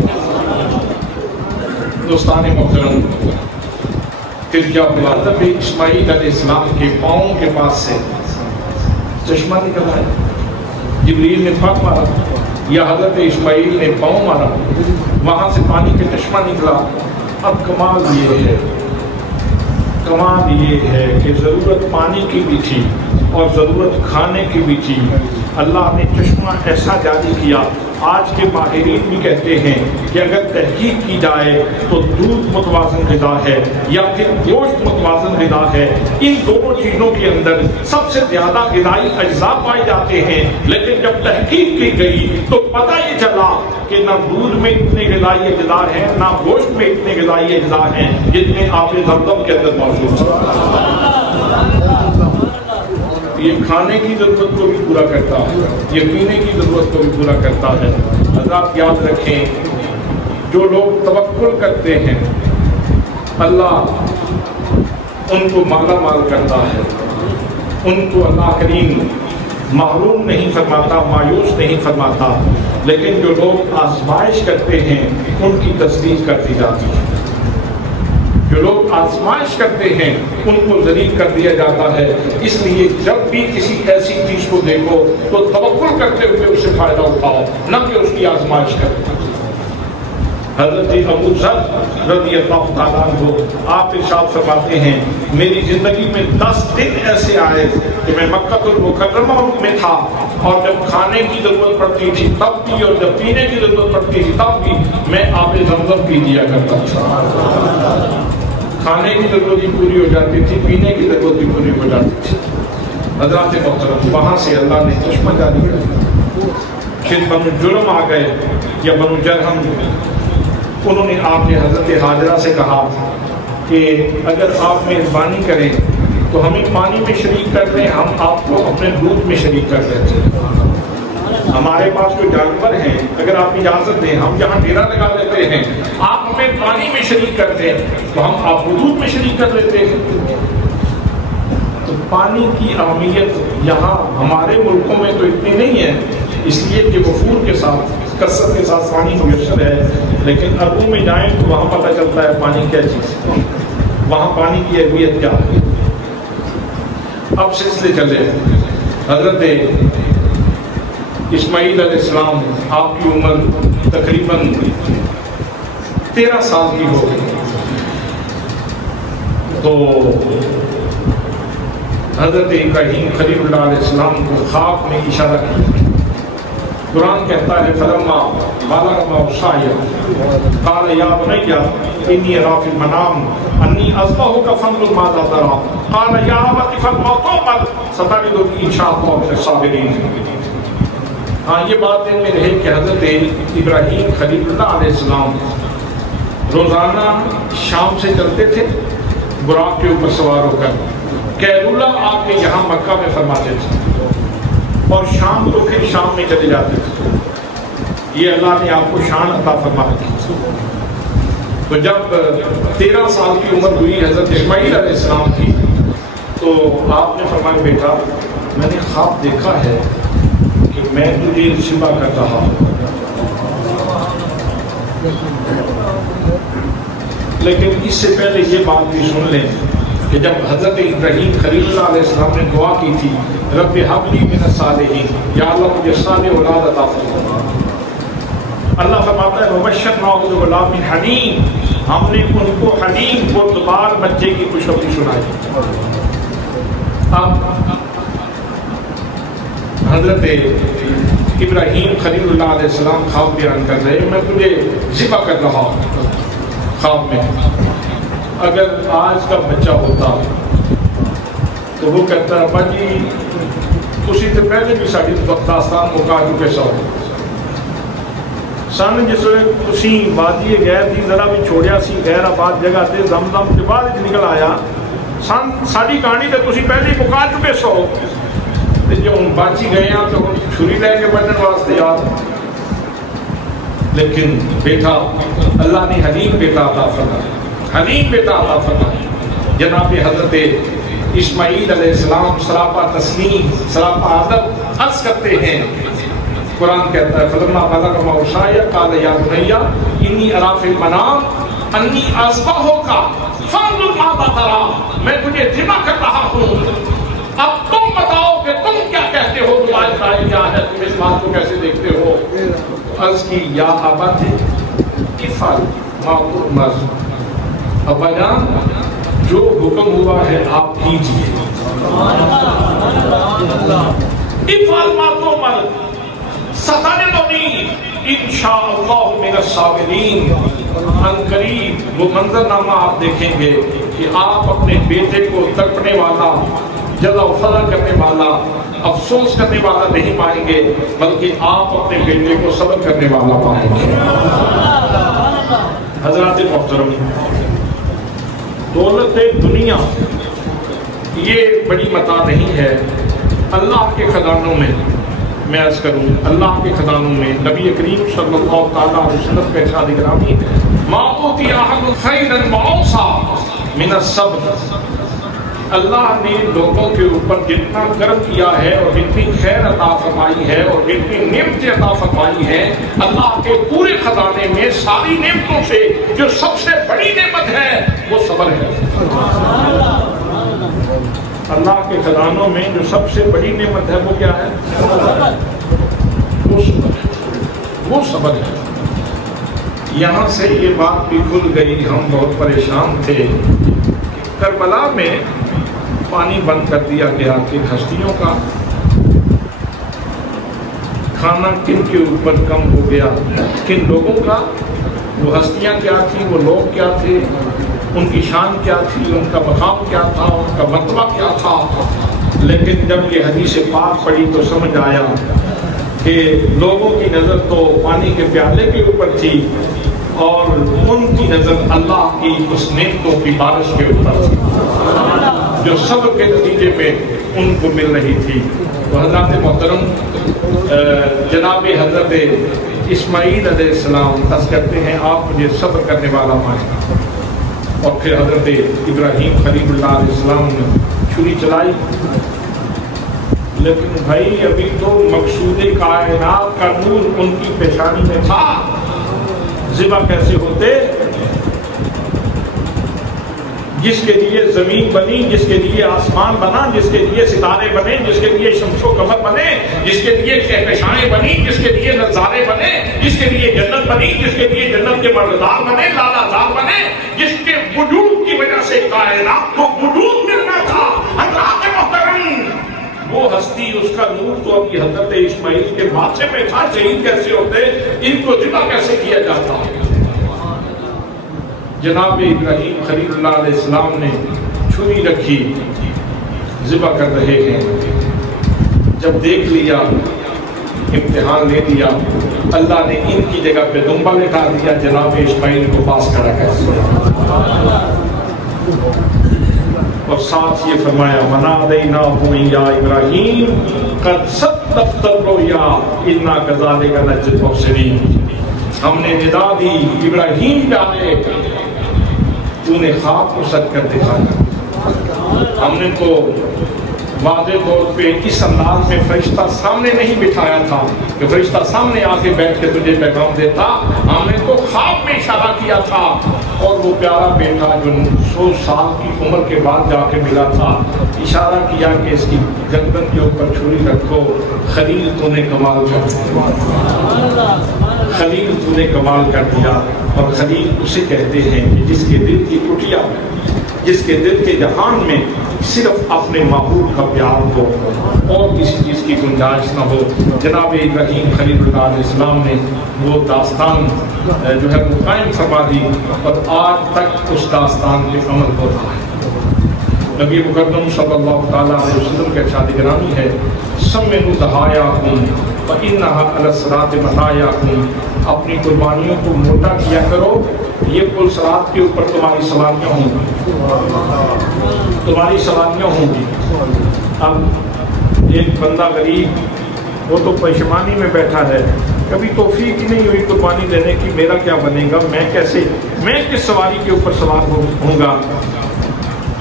دوستان محترم، پھر جب حضرت اسماعیل علیہ السلام کے پاؤں کے پاس سے چشمہ نکل آیا، جبریل نے پھاک مارا یا حضرت اسماعیل نے پاؤں مارا، وہاں سے پانی کا چشمہ نکلا. اب کمال یہ ہے کہ ضرورت پانی کی بھی تھی اور ضرورت کھانے کی بھی تھی. اللہ نے چشمہ ایسا جاری کیا. آج کے ماہرین بھی کہتے ہیں کہ اگر تحقیق کی جائے تو دودھ متوازن غذا ہے یا پھر گوشت متوازن غذا ہے. ان دونوں چیزوں کے اندر سب سے زیادہ غذائی اجزاء پائے جاتے ہیں، لیکن جب تحقیق کی گئی تو پتہ یہ چلا کہ نہ دودھ میں اتنے غذائی اجزاء ہیں، نہ گوشت میں اتنے غذائی اجزاء ہیں جتنے آب زمزم کے اندر موجود ہیں. یہ کھانے کی ضرورت کو بھی پورا کرتا ہے، یہ پینے کی ضرورت کو بھی پورا کرتا ہے. حضرات یاد رکھیں، جو لوگ توکل کرتے ہیں اللہ ان کو مالا مال کرتا ہے، ان کو اللہ کریم محروم نہیں فرماتا، مایوس نہیں فرماتا. لیکن جو لوگ آزمائش کرتے ہیں ان کی تصدیق کر دی جاتی ہے. جو لوگ آزمائش کرتے ہیں ان کو ذلیل کر دیا جاتا ہے. اس لیے جب بھی کسی ایسی چیز کو دیکھو تو توکل کرتے ہوئے اس سے فائدہ اٹھاؤ، نہ کہ اس کی آزمائش کرو. حضرت ابو ذر رضی اللہ تعالیٰ عنہ آپ ارشاد فرماتے ہیں، میری زندگی میں 10 دن ایسے آئے کہ میں مکہ المکرمہ میں تھا، اور جب کھانے کی ضرورت پڑتی تھی تب بھی، اور جب پینے کی ضرورت پڑتی تھی تب بھی میں آب زمزم پی لیا کرتا تھا. کھانے کی ضرورت بھی پوری ہو جاتی تھی، پینے کی ضرورت بھی پوری ہو جاتی تھی. حضرات محترم، وہاں سے اللہ نے چشمہ جاری کیا. پھر بنو جرم آ گئے یا بنو جرہم، انہوں نے آپ کے حضرت حاجرہ سے کہا کہ اگر آپ مہربانی کریں تو ہمیں پانی میں شریک کر دیں، ہم آپ کو اپنے دودھ میں شریک کر دیتے ہیں. ہمارے پاس جو جانور ہیں اگر آپ اجازت دیں ہم جہاں ڈیرا لگا دیتے ہیں، آپ ہمیں پانی میں شریک کر دیں تو ہم آپ کو دودھ میں شریک کر لیتے ہیں. تو پانی کی اہمیت یہاں ہمارے ملکوں میں تو اتنی نہیں ہے، اس لیے کہ وفور کے ساتھ، کثرت کے ساتھ پانی میسر ہے. لیکن عربوں میں جائیں تو وہاں پتہ چلتا ہے پانی کیا چیز ہے، وہاں پانی کی اہمیت کیا ہے. اب سلسلے چلے. حضرت اسماعیل علیہ السلام، آپ کی عمر تقریباً 13 سال کی ہو گئی. تو حضرت ابراہیم خلیل اللہ علیہ السلام کو خواب میں اشارہ کیا. قرآن کہتا ہے فلما بلغ معه السعي قال يا بني إني أرى في المنام أني أذبحك فانظر ماذا ترى قال يا أبت افعل ما تؤمر ستجدني إن شاء الله من الصابرين. ہاں یہ بات دل میں رہے کہ حضرت ابراہیم خلیل اللہ علیہ السلام روزانہ شام سے چلتے تھے براق کے اوپر سوار ہو کر، کیلولہ آ کے یہاں مکہ میں فرماتے تھے، اور شام کو پھر شام میں چلے جاتے تھے. یہ اللہ نے آپ کو شان عطا فرما رکھی. تو جب 13 سال کی عمر ہوئی حضرت اسماعیل علیہ السلام کی تو آپ نے فرمایا بیٹا میں نے خواب دیکھا ہے کہ میں تجھے ذبح کر رہا ہوں. لیکن اس سے پہلے یہ بات بھی سن لیں کہ جب حضرت ابراہیم خلیل اللہ علیہ السلام نے دعا کی تھی رب حب لی من الصالحین، یا اللہ مجھے صالح اولاد عطا فرما، اللہ فرماتا ہے وبشرناہ بغلام حلیم، ہم نے ان کو حلیم بردبار بچے کی خوشخبری سنائی. اب حضرت ابراہیم خلیل اللہ علیہ السلام خواب بیان کر رہے میں تجھے ذبح کر رہا ہوں خواب میں. اگر آج کا بچہ ہوتا تو وہ کہتا ہے ابا جی اسی سے پہلے بھی ساری داستان مکا چکے سو سن جس تسی وادی غیر دی ذرا بھی چھوڑیا سی غیر آباد جگہ تے زمزم کے بعد نکل آیا سن ساری کہانی تے تسی پہلے مکا چکے سو تے جو ہن باچی گئے ہیں تو چھری لے کے بننے واسطے یاد. لیکن بیٹا اللہ نے حلیم بیٹا عطا فرمایا، حلیم بیٹا عطا فرمایا. جناب حضرت اسماعیل علیہ السلام سراپا تسلیم سراپا ادب عرض کرتے ہیں. قرآن کہتا ہے فلما بلغ معه السعي قال يا بني اني ارى في المنام انی اذبحک فانظر ماذا ترى، میں تجھے ذبح کر رہا ہوں، اب تم بتاؤ کہ تم کیا کہتے ہو، تمہاری رائے کیا ہے، تم اس بات کو کیسے دیکھتے ہو. عرض کی یا ابت افعل ما تؤمر، ابا جان جو حکم ہوا ہے آپ کیجیے. افعل ما تؤمر ستجدنی انشاءاللہ من الصابرین. عنقریب وہ منظرنامہ آپ دیکھیں گے کہ آپ اپنے بیٹے کو تڑپنے والا، جزا و فضا کرنے والا، افسوس کرنے والا نہیں پائیں گے، بلکہ آپ اپنے بیٹے کو صبر کرنے والا پائیں گے. حضرات محترم، دولت دنیا یہ بڑی متاع نہیں ہے. اللہ کے خزانوں میں عرض کروں، اللہ کے خزانوں میں نبی کریم صلی اللہ تعالیٰ علیہ وسلم کا ارشاد گرامی ہے ما اوتی احد خیرا واوسع من الصبر. اللہ نے لوگوں کے اوپر جتنا کرم کیا ہے اور جتنی خیر عطا فرمائی ہے اور جتنی نعمتیں عطا فرمائی ہیں، اللہ کے پورے خزانے میں ساری نعمتوں سے جو سب سے بڑی نعمت ہے وہ صبر ہے. اللہ کے خزانوں میں جو سب سے بڑی نعمت ہے وہ کیا ہے؟ وہ صبر ہے. یہاں سے یہ بات بھی کھل گئی، ہم بہت پریشان تھے. کربلا میں پانی بند کر دیا گیا کہ ہستیوں کا کھانا کن کے اوپر کم ہو گیا، کن لوگوں کا. وہ ہستیاں کیا تھیں، وہ لوگ کیا تھے، ان کی شان کیا تھی، ان کا مقام کیا تھا، ان کا مرتبہ کیا تھا. لیکن جب یہ حدیث پاک پڑھی تو سمجھ آیا کہ لوگوں کی نظر تو پانی کے پیالے کے اوپر تھی اور ان کی نظر اللہ کی اس نعمتوں کی بارش کے اوپر تھی جو صبر کے نتیجے میں ان کو مل رہی تھی. تو حضرات محترم، جناب حضرت اسماعیل علیہ السلام عرض کرتے ہیں آپ مجھے صبر کرنے والا مانیں. اور پھر حضرت ابراہیم خلیل اللہ علیہ السلام نے چھری چلائی. لیکن بھائی ابھی تو مقصود کائنات کا نور ان کی پیشانی میں تھا، ذبح کیسے ہوتے؟ جس کے لیے زمین بنی، جس کے لیے آسمان بنا، جس کے لیے ستارے بنے، جس کے لیے شمس و قمر بنے، جس کے لیے کہکشائیں بنی، جس کے لیے نظارے بنے، جس کے لیے جنت بنی، جس کے لیے جنت کے مردار بنے، لالا زار بنے، جس کے وجود کی وجہ سے کائنات کو وجود ملنا تھا. حضرات محترم، وہ ہستی، اس کا نور تو ابھی حضرت اسماعیل کے ماتھے میں تھا. شہید کیسے ہوتے، ان کو ذبح کیسے کیا جاتا؟ جناب ابراہیم خلیل اللہ علیہ السلام نے چھری رکھی، ذبح کر رہے ہیں. جب دیکھ لیا، امتحان لے لیا، اللہ نے ان کی جگہ پہ دمبا لٹا دیا، جناب اسماعیل کو پاس کھڑا کر دیا اور ساتھ یہ فرمایا وَنَادَيْنَاهُ يَا إِبْرَاهِيمُ قَدْ صَدَّقْتَ الرُّؤْيَا إِنَّا كَذَلِكَ نَجْزِي الْمُحْسِنِينَ. ہم نے ندا دی ابراہیم جانے، تو نے خواب کو سچ کر دکھایا. ہم نے تو واضح طور پہ اس انداز میں فرشتہ سامنے نہیں بٹھایا تھا کہ فرشتہ سامنے آ کے بیٹھ کے تجھے پیغام دیتا. ہم نے تو خواب میں اشارہ کیا تھا اور وہ پیارا بیٹا جو 100 سال کی عمر کے بعد جا کے ملا تھا، اشارہ کیا کہ اس کی گردن کے اوپر چھری رکھو. خلیل تو نے کمال کر دیا، خلیل تو نے کمال کر دیا. اور خلیل اسے کہتے ہیں کہ جس کے دل کی کٹیا، جس کے دل کے جہان میں صرف اپنے محبوب کا پیار ہو اور کسی چیز کی گنجائش نہ ہو. جناب ابراہیم خلیل اللہ علیہ السلام نے وہ داستان جو ہے وہ قائم فرما دی اور آج تک اس داستان پہ عمل ہو رہا ہے. نبی مقدم صلی اللہ تعالیٰ علیہ وسلم کا ارشاد گرامی ہے سمنوا ضحایاکم فإنها علی الصراط مطایاکم. اپنی قربانیوں کو موٹا کیا کرو، یہ پل صراط کے اوپر تمہاری سواریاں ہوں گی، تمہاری سواریاں ہوں گی. اب ایک بندہ غریب، وہ تو پشیمانی میں بیٹھا ہے، کبھی توفیق نہیں ہوئی قربانی دینے کی، میرا کیا بنے گا، میں کس سواری کے اوپر سوار ہوں گا.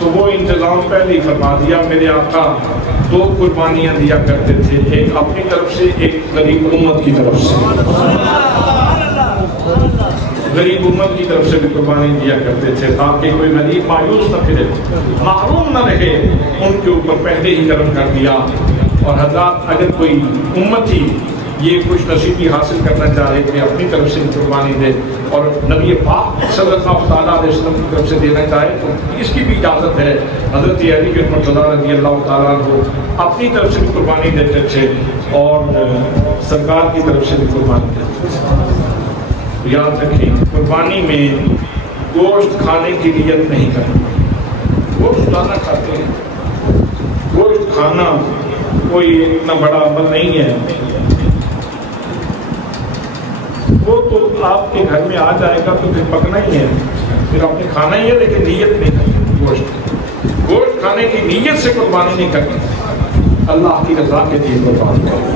تو وہ انتظام پہلے ہی فرما دیا. میرے آقا 2 قربانیاں دیا کرتے تھے، ایک اپنی طرف سے، ایک غریب امت کی طرف سے. غریب امت کی طرف سے بھی قربانی دیا کرتے تھے تاکہ کوئی غریب مایوس نہ پھرے، محروم نہ رہے. ان کے اوپر پہلے ہی کرم کر دیا. اور حضرات اگر کوئی امتی یہ خوش نصیبی حاصل کرنا چاہے کہ اپنی طرف سے قربانی دے اور نبی پاک صلی اللہ تعالیٰ علیہ وسلم کی طرف سے دینا چاہے تو اس کی بھی اجازت ہے. حضرت علی بن مرتضیٰ رضی اللہ تعالیٰ کو اپنی طرف سے بھی قربانی دیتے تھے اور سرکار کی طرف سے بھی قربانی دیتے تھے. یاد رکھیں قربانی میں گوشت کھانے کی نیت نہیں کرنی. گوشت کھانا کھاتے ہیں، گوشت کھانا کوئی اتنا بڑا عمل نہیں ہے. وہ تو آپ کے گھر میں آ جائے گا تو پھر پکنا ہی ہے، پھر آپ نے کھانا ہی ہے، لیکن نیت نہیں کرنی. گوشت کھانے کی نیت سے قربانی نہیں کرنی، اللہ کی رضا کے لیے قربانی کرنی،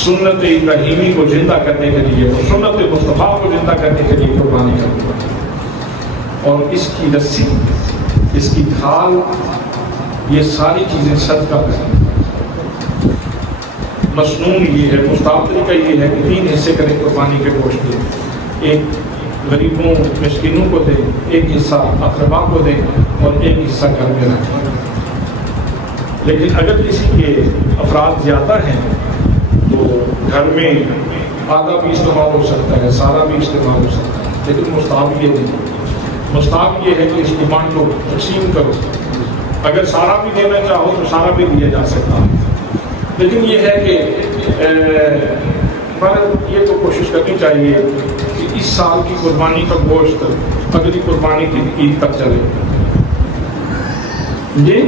سنت ابراہیمی کو زندہ کرنے کے لیے، سنت مصطفیٰ کو زندہ کرنے کے لیے قربانی کرنی. اور اس کی رسی، اس کی کھال، یہ ساری چیزیں صدقہ کریں. مسنون یہ ہے، مستحب طریقہ یہ ہے کہ 3 حصے کریں قربانی کے گوشت کے. ایک غریبوں مسکینوں کو دیں، ایک حصہ اقربا کو دیں اور ایک حصہ گھر میں رکھیں. لیکن اگر کسی کے افراد زیادہ ہیں تو گھر میں آدھا بھی استعمال ہو سکتا ہے، سارا بھی استعمال ہو سکتا ہے. لیکن مستحب یہ نہیں، مستحب یہ ہے کہ اس کو بانٹو، تقسیم کرو. اگر سارا بھی دینا چاہو تو سارا بھی دیا جا سکتا ہے. لیکن یہ ہے کہ یہ تو کوشش کرنی چاہیے کہ اس سال کی قربانی کا گوشت اگلی قربانی کی عید تک چلے. جی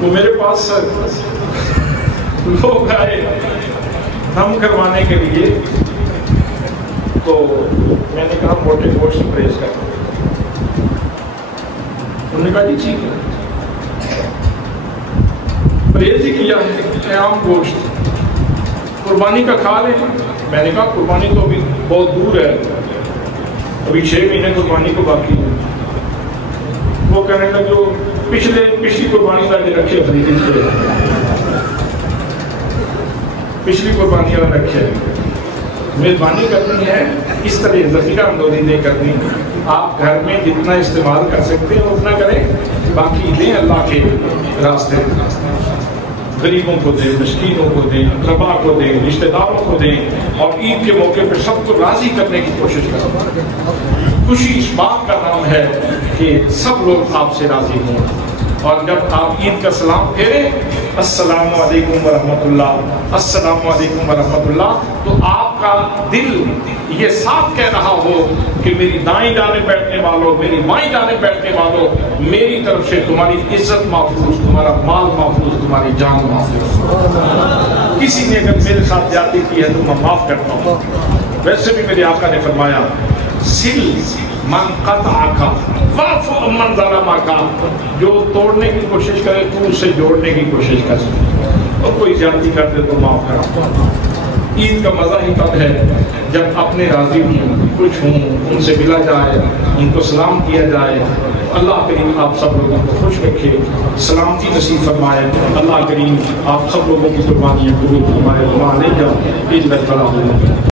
وہ میرے پاس لوگ آئے دم کروانے کے لیے، تو میں نے کہا موٹے گوشت سے پرہیز کرنا. انہوں نے کہا جی ٹھیک ہے، پرہیز ہی کیا ہے، عام گوشت قربانی کا کھا لیں. میں نے کہا قربانی تو ابھی بہت دور ہے، ابھی 6 مہینے قربانی کو باقی ہے. وہ کہنے کا جو پچھلی قربانی والے رکھے خریدی سے، پچھلی قربانی والا رکھے. مہربانی کرنی ہے، اس طرح ذخیرہ اندوزی نہیں کرنی. آپ گھر میں جتنا استعمال کر سکتے ہیں اتنا کریں، باقی دیں اللہ کے راستے. غریبوں کو دیں، مسکینوں کو دیں، اقربا کو دیں، رشتہ داروں کو دیں. اور عید کے موقع پہ سب کو راضی کرنے کی کوشش کریں. خوشی اس بات کا نام ہے کہ سب لوگ آپ سے راضی ہوں. اور جب آپ عید کا سلام پھیریں، السلام علیکم ورحمۃ اللہ، السلام علیکم ورحمۃ اللہ، تو آپ کا دل یہ ساتھ کہہ رہا ہو کہ میری دائیں جانب بیٹھنے والوں، میری بائیں جانب بیٹھنے والوں، میری طرف سے تمہاری عزت محفوظ، تمہارا مال محفوظ، تمہاری جان محفوظ. کسی نے اگر میرے ساتھ زیادتی کی ہے تو میں معاف کرتا ہوں. ویسے بھی میرے آقا نے فرمایا سل من قطعک واعف عمن ظلمک، جو توڑنے کی کوشش کرے تو اس سے جوڑنے کی کوشش کر، اور کوئی زیادتی کر دے تو معاف کرا. عید کا مزہ ہی تب ہے جب اپنے راضی ہوں، خوش ہوں، ان سے ملا جائے، ان کو سلام کیا جائے. اللہ کریم آپ سب لوگوں کو خوش رکھے، سلامتی نصیب فرمائے. اللہ کریم آپ سب لوگوں کی قربانیاں قبول فرمائے. وعلیکم السلام.